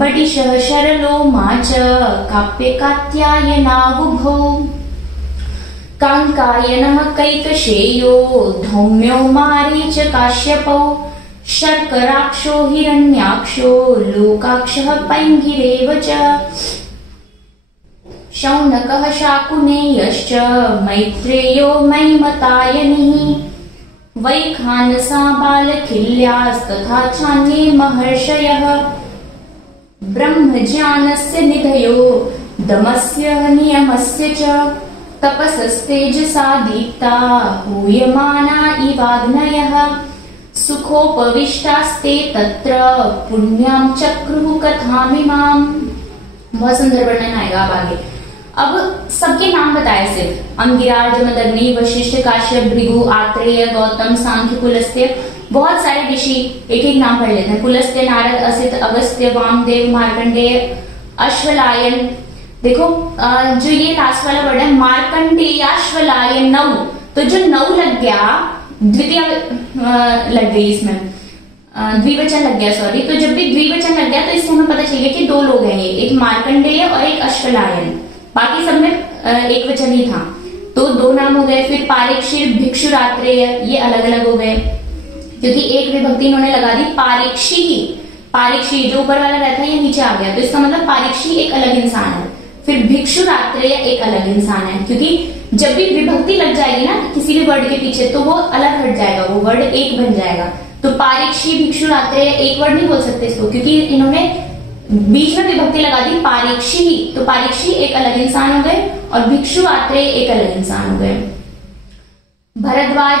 बडिशः शरलो मा च काप्यकात्यायनावुभौ काङ्कायनः कैकशेयो धौम्यो मारीच काश्यपौ शर्कराक्षो हिरण्याक्षो लोकाक्षः पैङ्गिरेव च शौनकः शाकुनेयश्च मैत्रेयो मैमतायनिः वैखानसा बालखिल्यास्तथा चान्ये महर्षयः ब्रह्मज्ञानस्य निधयो दमस्य नियमस्य च तपसस्तेजसा दीप्ता हूयमाना इवाग्नयः सुखोपविष्टास्ते तत्र पुण्यां चक्रुः कथामिमाम्। बहुत सुंदर वर्णन आएगा अब आगे। अब सबके नाम बताए सिर्फ, अंगिरा, जमदग्नि, वशिष्ठ, काश्यप, भृगु, आत्रेय, गौतम, सांख्य, पुलस्त्य, बहुत सारे ऋषि, एक एक नाम पढ़ लेते हैं। पुलस्त्य, नारद, असित, अगस्त्य, वामदेव, मार्कंडेय, अश्वलायन। देखो जो ये लास्ट वाला वर्ड है मार्कंडेयाश्वलायन नौ, तो जो नौ लग गया द्वितीय लग गई इसमें, द्विवचन लग गया, सॉरी। तो जब भी द्विवचन लग गया तो इससे हमें पता चल गया कि दो लोग हैं, ये एक मार्कंडेय और एक अश्वलायन, बाकी सब में एक वचन ही था, तो दो नाम हो गए। फिर पारीक्षिर, भिक्षुरात्रेय, ये अलग अलग हो गए क्योंकि एक विभक्ति इन्होंने लगा दी पारीक्षी की। पारीक्षी जो ऊपर वाला रहता है ये नीचे आ गया, तो इसका मतलब पारीक्षी एक अलग इंसान है। फिर भिक्षुरात्रेय एक अलग इंसान है, क्योंकि जब भी विभक्ति लग जाएगी ना किसी भी वर्ड के पीछे तो वो अलग हट जाएगा, वो वर्ड एक बन जाएगा। तो पारीक्षी, भिक्षुरात्रेय एक वर्ड नहीं बोल सकते इसको, क्योंकि इन्होंने बीच में विभक्ति लगा दी पारीक्षी, तो पारीक्षी एक अलग इंसान हो गए और भिक्षुरात्रेय एक अलग इंसान हो गए। भरद्वाज,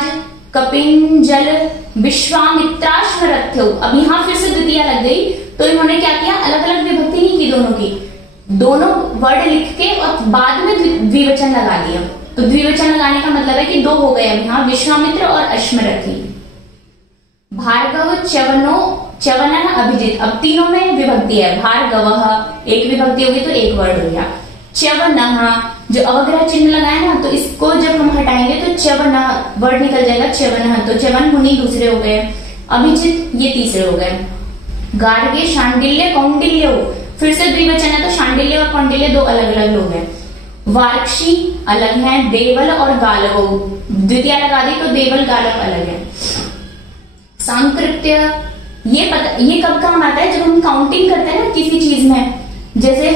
कपिंजल, विश्वामित्राश्वरथ्यौ, अब यहाँ फिर से द्वितीय लग गई, तो इन्होंने क्या किया, अलग अलग विभक्ति नहीं की दोनों की, दोनों वर्ड लिख के और बाद में द्विवचन लगा दिया। तो द्विवचन लगाने का मतलब है कि दो हो गए अब यहाँ, विश्वामित्र और अश्मरथी। भार्गव, च्यवन, अभिजित, अब तीनों में विभक्ति है। भार्गव एक विभक्ति होगी तो एक वर्ड हो गया। च्यवन, जो अवग्रह चिन्ह लगाए ना, तो इसको जब हम हटाएंगे तो च्यवन वर्ड निकल जाएगा, च्यवन, तो च्यवन मुनि दूसरे हो गए, अभिजित ये तीसरे हो गए। गार्ग्य, शांडिल्य, कौंडिल्य, फिर से द्विवचन है तो शांडिल्य और कौंडिल्य दो अलग अलग लोग हैं। वार्क्षी अलग है, देवल और गालव द्वितीय लगा दी तो देवल गालव अलग है। सांकृत्य, ये कब काम आता है, जब हम काउंटिंग करते हैं ना किसी चीज में, जैसे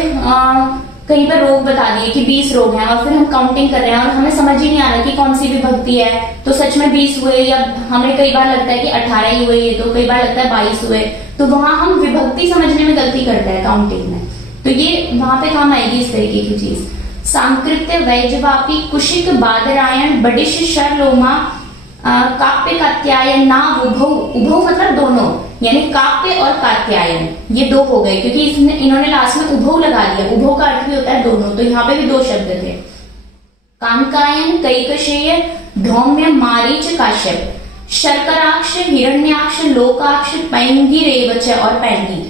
कहीं पर रोग बता दिए कि 20 रोग हैं, और फिर हम काउंटिंग कर रहे हैं और हमें समझ ही नहीं आ रहा कि कौन सी विभक्ति है, तो सच में 20 हुए या हमें कई बार लगता है कि 18 ही हुए, तो कई बार लगता है 22 हुए, तो वहां हम विभक्ति समझने में गलती करते हैं काउंटिंग में। तो ये वहां पे काम आएगी इस तरीके की चीज। सांकृत्य, वैजवापी, कुशिक, बादरायण, बडिश, शरलोमा, काव्य, कात्यायन, नाम, उभौ। उभौ मतलब दोनों, यानी काव्य और कात्यायन, ये दो हो गए क्योंकि इन्होंने लास्ट में उभौ लगा दिया। उभौ का अर्थ भी होता है दोनों, तो यहाँ पे भी दो शब्द थे। कामकायन, कैकशेय, धौम्य, मारीच, काश्यप, शर्कराक्ष, हिरण्याक्ष, लोकाक्ष, पैंगिरेवच और पैंगी,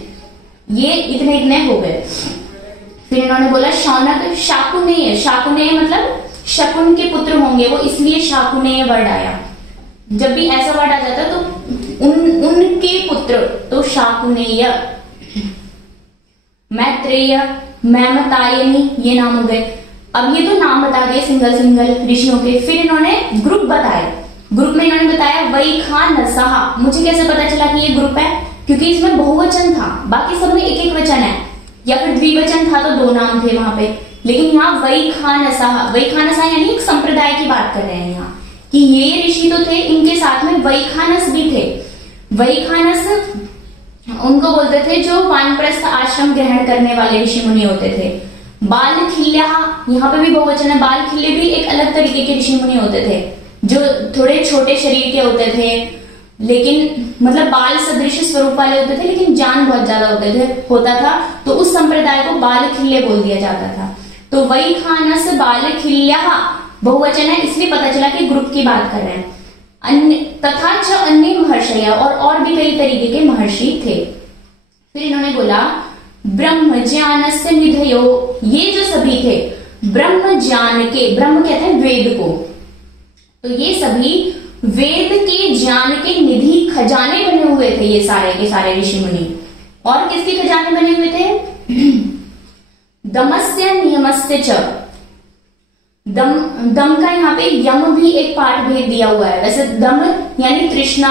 ये इतने इतने हो गए। फिर इन्होंने बोला शौनक, शाकुनेय। शाकुनेय मतलब शकुन के पुत्र होंगे वो, इसलिए शाकुनेय वर्ड आया। जब भी ऐसा वर्ड आ जाता है तो उनके पुत्र, तो शाकुनेय। मैत्रेय, मैमतायनी, ये नाम हो गए। अब ये तो नाम बता दिए सिंगल सिंगल ऋषियों के। फिर इन्होंने ग्रुप बताए। ग्रुप में इन्होंने बताया वैखानसः। मुझे कैसे पता चला कि ये ग्रुप है? क्योंकि इसमें बहुवचन था, बाकी सब में एक एक वचन है, या फिर द्विवचन था तो दो नाम थे वहां पे, लेकिन यहाँ वैखानसः। वैखानसः यानी एक संप्रदाय की बात कर रहे हैं यहाँ, कि ये ऋषि तो थे, इनके साथ में वैखानस भी थे। वैखानस उनको बोलते थे जो वानप्रस्थ आश्रम ग्रहण करने वाले ऋषि मुनि होते थे। बालखिल्या, यहाँ पे भी बहुवचन है। बालखिल्य भी एक अलग तरीके के ऋषि मुनि होते थे, जो थोड़े छोटे शरीर के होते थे, लेकिन मतलब बाल सदृश स्वरूप वाले होते थे, लेकिन जान बहुत ज्यादा होता था, तो उस संप्रदाय को बालखिल्य बोल दिया जाता था। तो वैखानस, बालखिल्या बहुवचन है, इसलिए पता चला कि ग्रुप की बात कर रहे हैं। अन्य तथा च अन्य महर्षय, और भी कई तरीके के महर्षि थे। फिर इन्होंने बोला ब्रह्म ज्ञानस्य निधयो, ये जो सभी थे ब्रह्म ज्ञान के, ब्रह्म कहते हैं वेद को, तो ये सभी वेद के ज्ञान के निधि खजाने बने हुए थे, ये सारे के सारे ऋषि मुनि। और किसके खजाने बने हुए थे? दमस्य नियमस्य च। दम का यहाँ पे यम भी एक पार्ट भेद दिया हुआ है। वैसे दम यानी तृष्णा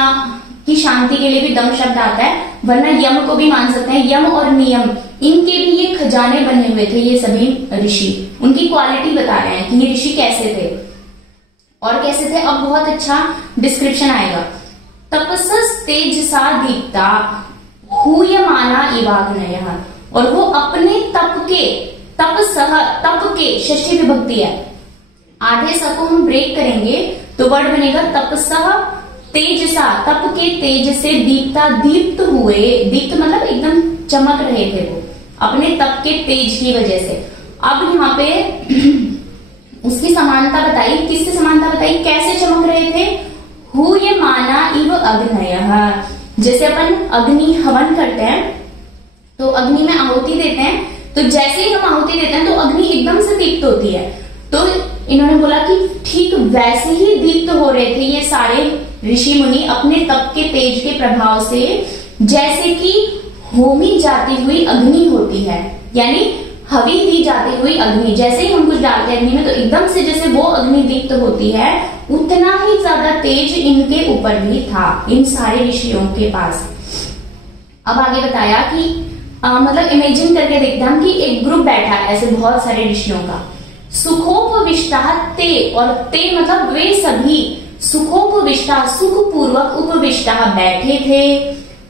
की शांति के लिए भी दम शब्द आता है, वरना यम को भी मान सकते हैं। यम और नियम, इनके भी ये खजाने बने हुए थे ये सभी ऋषि। उनकी क्वालिटी बता रहे हैं कि ये ऋषि कैसे थे और कैसे थे। अब बहुत अच्छा डिस्क्रिप्शन आएगा। तपस्स तेजसा दीप्ता हूयमाना इवाग्नयः, और वो अपने तप के, तपसह, तप के षष्ठी विभक्ति है, आधे स को हम ब्रेक करेंगे तो वर्ड बनेगा तपसह तेजसा, तप के तेज से दीप्ता, दीप्त हुए। दीप्त मतलब एकदम चमक रहे थे वो अपने तप के तेज की वजह से। अब यहाँ पे उसकी समानता बताई, किससे समानता बताई, कैसे चमक रहे थे? हूयमाना इव अग्नयः, जैसे अपन अग्नि हवन करते हैं तो अग्नि में आहुति देते हैं, तो जैसे ही हम आहुति देते हैं तो अग्नि एकदम से दीप्त होती है। तो इन्होंने बोला कि ठीक वैसे ही दीप्त हो रहे थे ये सारे ऋषि मुनि अपने तप के तेज के प्रभाव से, जैसे कि होमी जाती हुई अग्नि होती है, यानी हवी दी जाती हुई अग्नि। जैसे ही हम कुछ डालते हैं अग्नि में तो एकदम से जैसे वो अग्नि दीप्त होती है, उतना ही ज्यादा तेज इनके ऊपर भी था, इन सारे ऋषियों के पास। अब आगे बताया कि मतलब इमेजिन करके देखते हैं हम कि एक ग्रुप बैठा है ऐसे बहुत सारे ऋषियों का। सुखोपविष्टा ते, और ते मतलब वे सभी, सुखोपविष्टा सुखपूर्वक, उपविष्टा बैठे थे,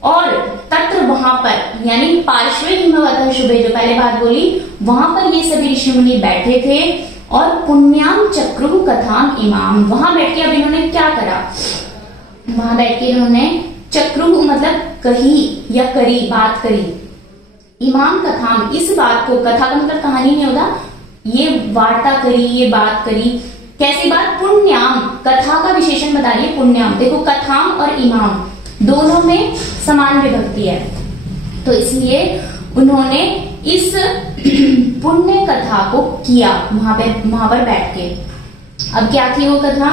और तत्र वहां पर यानी पार्श्वे हिमवतः शुभे, जो पहले बात बोली, वहां पर ये सभी ऋषि मुनि बैठे थे। और पुण्याम चक्रु कथाम इमाम, वहां बैठ के अब इन्होंने क्या करा, वहां बैठ के इन्होंने चक्रु मतलब कही या करी, बात करी। इमाम कथाम, इस बात को, कथा का मतलब कहानी नहीं होता, ये वार्ता करी, ये बात करी। कैसी बात? पुण्याम, कथा का विशेषण बता रही है पुण्याम। देखो कथाम और इमाम दोनों में समान विभक्ति है, तो इसलिए उन्होंने इस पुण्य कथा को किया वहां पर बैठ के। अब क्या थी वो कथा?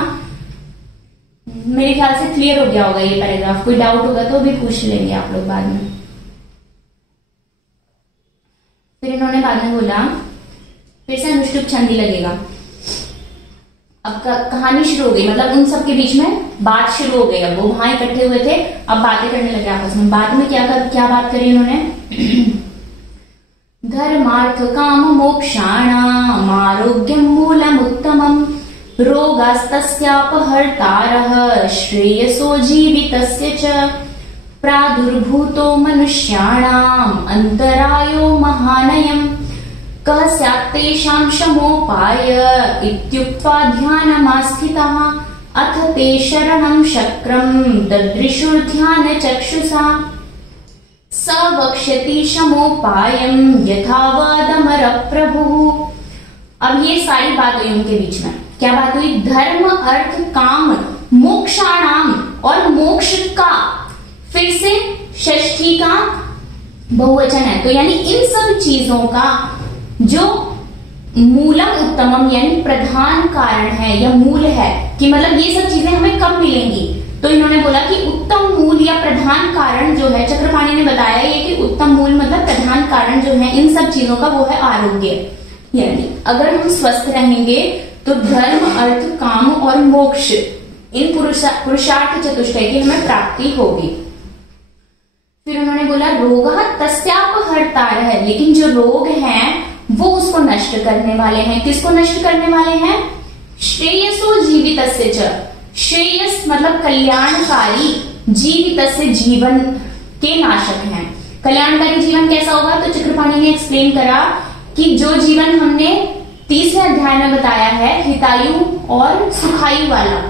मेरे ख्याल से क्लियर हो गया होगा ये पैराग्राफ, कोई डाउट होगा तो भी पूछ लेंगे आप लोग बाद में। फिर इन्होंने बाद में बोला, फिर से अनुष्टुप छंदी लगेगा। अब कहानी शुरू हो गई, मतलब उन सब के बीच में बात शुरू हो गई। अब वो वहां इकट्ठे हुए थे, अब बातें करने लगे आपस में। बाद में क्या बात करी उन्होंने? धर्मार्थ काम मोक्षाणाम् आरोग्यं मूलमुत्तमम् रोगास्तस्यापहर्तारः श्रेयसो जीवितस्य च प्रादुर्भूतो मनुष्याणाम् अन्तरायो महानयम् कः स्यात् तेषां शमोपाय इत्युक्त्वा ध्यानमास्थितः अथ ते शरणं शक्रं ददृशुर्ध्यानचक्षुषा स वक्ष्यति शमोपायं यथावदमरप्रभुः। अब ये सारी बात हुई उनके बीच में। क्या बात हुई? धर्म अर्थ काम मोक्षाणाम, और मोक्ष का फिर से षष्ठी का बहुवचन है, तो यानी इन सब चीजों का जो मूलम उत्तमम यानी प्रधान कारण है या मूल है, कि मतलब ये सब चीजें हमें कब मिलेंगी, तो इन्होंने बोला कि उत्तम मूल या प्रधान कारण जो है, चक्रपाणी ने बताया ये कि उत्तम मूल मतलब प्रधान कारण जो है इन सब चीजों का वो है आरोग्य। यानी अगर हम स्वस्थ रहेंगे तो धर्म अर्थ काम और मोक्ष इन पुरुषार्थ चतुष्टय की हमें प्राप्ति होगी। फिर उन्होंने बोला रोगा तस्यापहर्तार है, लेकिन जो रोग हैं वो उसको नष्ट करने वाले हैं। किसको नष्ट करने वाले हैं? श्रेयसो जीवितस्य च, श्रेयस मतलब कल्याणकारी, जीवितस्य जीवन के नाशक हैं। कल्याणकारी जीवन कैसा होगा? तो चक्रपाणी ने एक्सप्लेन करा कि जो जीवन हमने 30वें अध्याय में बताया है हितायु और सुखायु वाला,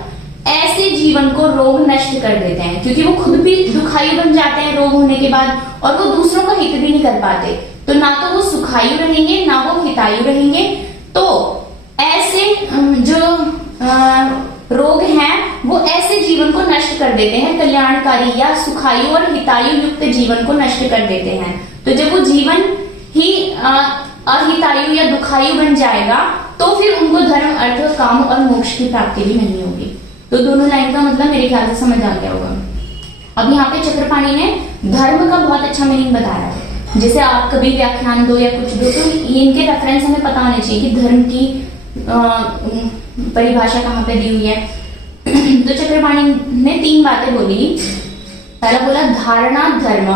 ऐसे जीवन को रोग नष्ट कर देते हैं, क्योंकि वो खुद भी दुखायु बन जाते हैं रोग होने के बाद, और वो दूसरों का हित भी नहीं कर पाते। तो ना तो वो सुखायु रहेंगे ना वो हितायु रहेंगे। तो ऐसे जो रोग हैं वो ऐसे जीवन को नष्ट कर देते हैं, कल्याणकारी या सुखायु और हितायु युक्त जीवन को नष्ट कर देते हैं। तो जब वो जीवन ही अहितायु या दुखायु बन जाएगा तो फिर उनको धर्म अर्थ काम और मोक्ष की प्राप्ति भी नहीं होगी। तो दोनों लाइन का मतलब मेरे ख्याल से समझ आ गया होगा। अब यहाँ पे चक्रपाणी ने धर्म का बहुत अच्छा मीनिंग बताया है। जैसे आप कभी व्याख्यान दो या कुछ दो तो इनके रेफरेंस हमें पता होने चाहिए कि धर्म की परिभाषा कहाँ पे दी हुई है। तो चक्रपाणी ने 3 बातें बोली। पहला बोला धारणा धर्म,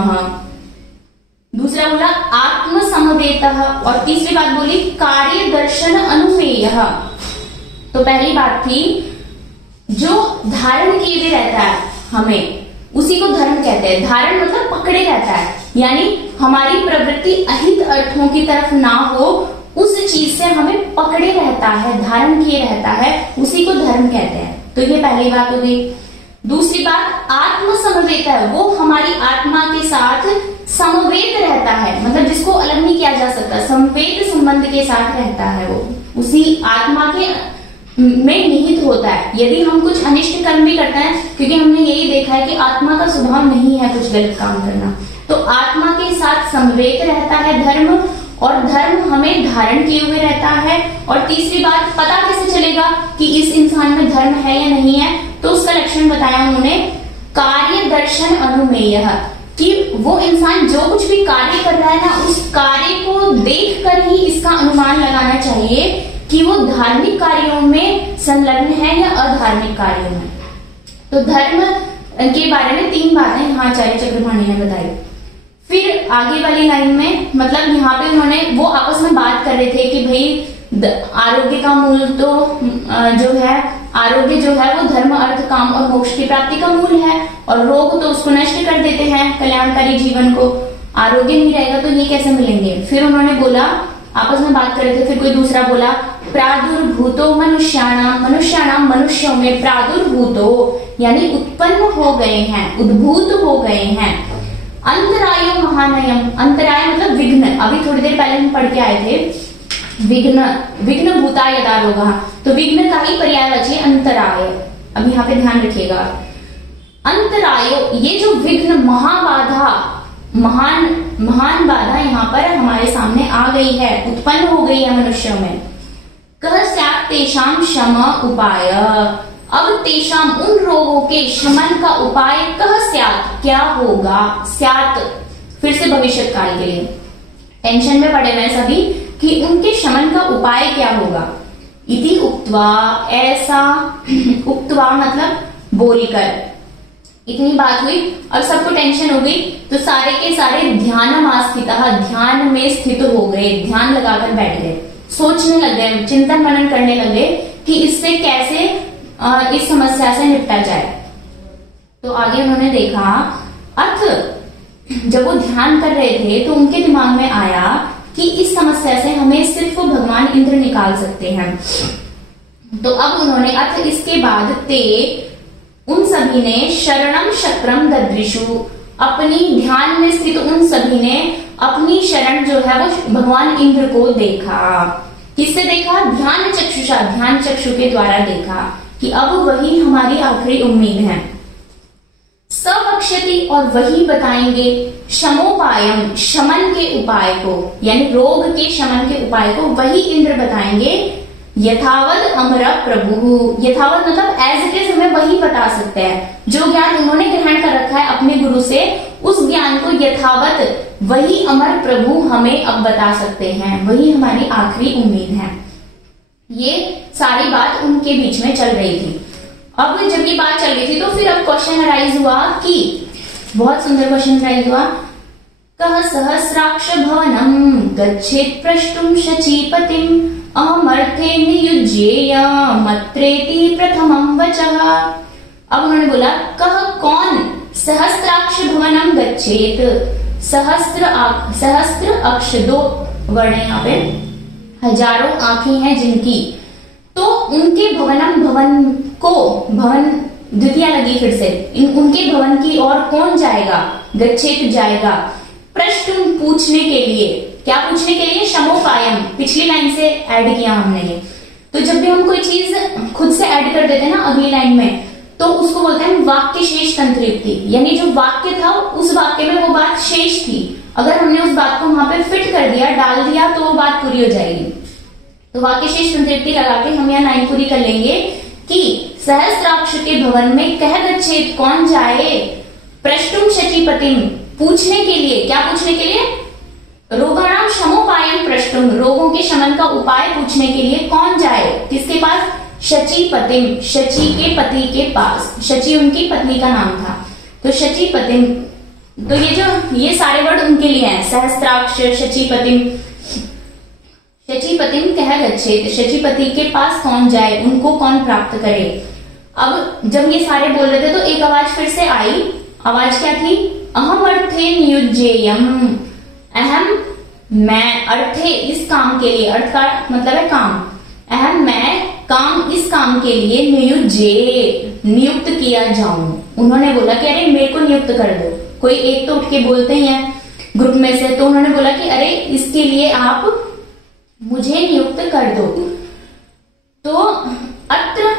दूसरा बोला आत्म समवेतः, और तीसरी बात बोली कार्य दर्शन अनुमेय। तो पहली बात थी जो धारण किए हुए रहता है हमें, उसी को धर्म कहते हैं। धारण मतलब पकड़े रहता है, यानी हमारी प्रवृत्ति अहित अर्थों की तरफ ना हो, उस चीज से हमें पकड़े रहता है, धारण किए रहता है, उसी को धर्म कहते हैं। तो ये पहली बात हो गई। दूसरी बात आत्म समवेत है, वो हमारी आत्मा के साथ समवेत रहता है, मतलब जिसको अलग नहीं किया जा सकता, समवेत संबंध के साथ रहता है, वो उसी आत्मा के में निहित होता है। यदि हम कुछ अनिष्ट कर्म भी करते हैं, क्योंकि हमने यही देखा है कि आत्मा का स्वभाव नहीं है कुछ गलत काम करना, तो आत्मा के साथ समवेत रहता है धर्म, और धर्म हमें धारण किए हुए रहता है। और तीसरी बात, पता कैसे चलेगा कि इस इंसान में धर्म है या नहीं है, तो उसका लक्षण बताया उन्होंने कार्य दर्शन अनुमेय, कि वो इंसान जो कुछ भी कार्य कर रहा है ना, उस कार्य को देखकर ही इसका अनुमान लगाना चाहिए कि वो धार्मिक कार्यों में संलग्न है या अधार्मिक कार्यों में। तो धर्म के बारे में 3 बातें यहाँ आचार्य चक्रपाणी ने बताई। फिर आगे वाली लाइन में मतलब यहाँ पे उन्होंने वो आपस में बात कर रहे थे कि भाई आरोग्य का मूल तो जो है, आरोग्य जो है वो धर्म अर्थ काम और मोक्ष की प्राप्ति का मूल है, और रोग तो उसको नष्ट कर देते हैं कल्याणकारी जीवन को। आरोग्य नहीं रहेगा तो ये कैसे मिलेंगे। फिर उन्होंने बोला, आपस में बात कर रहे थे, फिर कोई दूसरा बोला प्रादुर्भूतो मनुष्याणाम, मनुष्याणाम मनुष्यों में, प्रादुर्भूतो यानी उत्पन्न हो गए हैं, उद्भूत हो गए हैं। अंतरायो महानयम, अंतराय मतलब विघ्न, अभी थोड़ी देर पहले हम पढ़ के आए थे, विघ्न, विघ्न भूता यदा रोगा, तो विघ्न का ही पर्यायवाची अंतराय। अब यहाँ पे ध्यान रखिएगा, अंतरायो ये जो विघ्न महाबाधा, महान बाधा यहाँ पर हमारे सामने आ गई है, उत्पन्न हो गई है मनुष्यों में। कह स्यात् तेषां शम उपाय, अब तेषाम उन रोगों के शमन का उपाय कह स्यात् क्या होगा, स्यात् फिर से भविष्य काल के लिए, टेंशन में पड़े हुए सभी कि उनके शमन का उपाय क्या होगा। इति उक्त्वा, ऐसा उक्त्वा मतलब बोलकर, इतनी बात हुई, अब सबको टेंशन हो गई, तो सारे के सारे ध्यानमास्थितः, ध्यान में स्थित हो गए, ध्यान लगाकर बैठ गए, सोचने लग गए, चिंतन मनन करने लगे कि इससे कैसे इस समस्या से निपटा जाए। तो आगे उन्होंने देखा, जब वो ध्यान कर रहे थे तो उनके दिमाग में आया कि इस समस्या से हमें सिर्फ भगवान इंद्र निकाल सकते हैं। तो अब उन्होंने इसके बाद ते उन सभी ने शरणम शक्रम ददृशु, अपनी ध्यान में स्थित उन सभी ने अपनी शरण जो है वो भगवान इंद्र को देखा। किससे देखा? ध्यान चक्षुषा, ध्यान चक्षु के द्वारा देखा कि अब वही हमारी आखिरी उम्मीद है। सवक्ष्यति, और वही बताएंगे, शमोपायम, शमन के उपाय को, यानी रोग के शमन के उपाय को वही इंद्र बताएंगे। यथावत अमर प्रभु, यथावत मतलब एज इट इज हमें वही बता सकते हैं, जो ज्ञान उन्होंने ग्रहण कर रखा है अपने गुरु से, उस ज्ञान को यथावत वही अमर प्रभु हमें अब बता सकते हैं, वही हमारी आखिरी उम्मीद है। ये सारी बात उनके बीच में चल रही थी। अब जब ये बात चल रही थी तो फिर अब क्वेश्चन अराइज हुआ कि, बहुत सुंदर क्वेश्चन अराइज हुआ, कह सहस्राक्ष भवनम गच्छेत् प्रष्टुम शचीपतिम अमर्थे नियुज्येय मत्रेति प्रथमं वचः। अब उन्होंने बोला, कह कौन सहस्राक्ष भवनम गच्छेत, सहस्त्र अक्ष, दो वर्ण यहाँ पे, हजारों आंखें हैं जिनकी, तो उनके भवनम, भवन को, भवन द्वितीय लगी फिर से, उनके भवन की ओर कौन जाएगा? गच्छेत जाएगा, प्रश्न पूछने के लिए, क्या पूछने के लिए? शमोपायम, पिछली लाइन से ऐड किया हमने ये। तो जब भी हम कोई चीज खुद से ऐड कर देते हैं ना अगली लाइन में, तो उसको बोलते हैं वाक्य शेष संतृप्ति, यानी जो वाक्य था उस वाक्य में वो बात शेष थी, अगर हमने उस बात को वहां पे फिट कर दिया, डाल दिया, तो वो बात पूरी हो जाएगी। तो वाक्य शेष संतृप्ति लगा के हम यहाँ लाइन पूरी कर लेंगे कि सहस्राक्ष के भवन में कह गच्छेत, कौन जाए, प्रष्टुम शचीपतिम, पूछने के लिए, क्या पूछने के लिए? रोगाणाम शमोपायम प्रष्टुम, रोगों के शमन का उपाय पूछने के लिए कौन जाए? किसके पास? शचीपतिम, शची के पति के पास, शची उनकी पत्नी का नाम था, तो शचीपतिम। तो ये सारे वर्ड उनके लिए हैं, सहस्त्राक्ष, शचीपतिम, शचीपतिम कह गच्छेत, शचीपति के पास कौन जाए, उनको कौन प्राप्त करे। अब जब ये सारे बोल रहे थे तो एक आवाज फिर से आई, आवाज क्या थी? अहम अर्थे नियुज्येयम, अहम मैं, अर्थे इस काम के लिए, अर्थ का मतलब है काम, अहम मैं काम, इस काम के लिए नियुज्ये, नियुक्त किया जाऊं। उन्होंने बोला कि अरे मेरे को नियुक्त कर दो, कोई एक तो उठ के बोलते ही है ग्रुप में से, तो उन्होंने बोला कि अरे इसके लिए आप मुझे नियुक्त कर दो। तो अत्र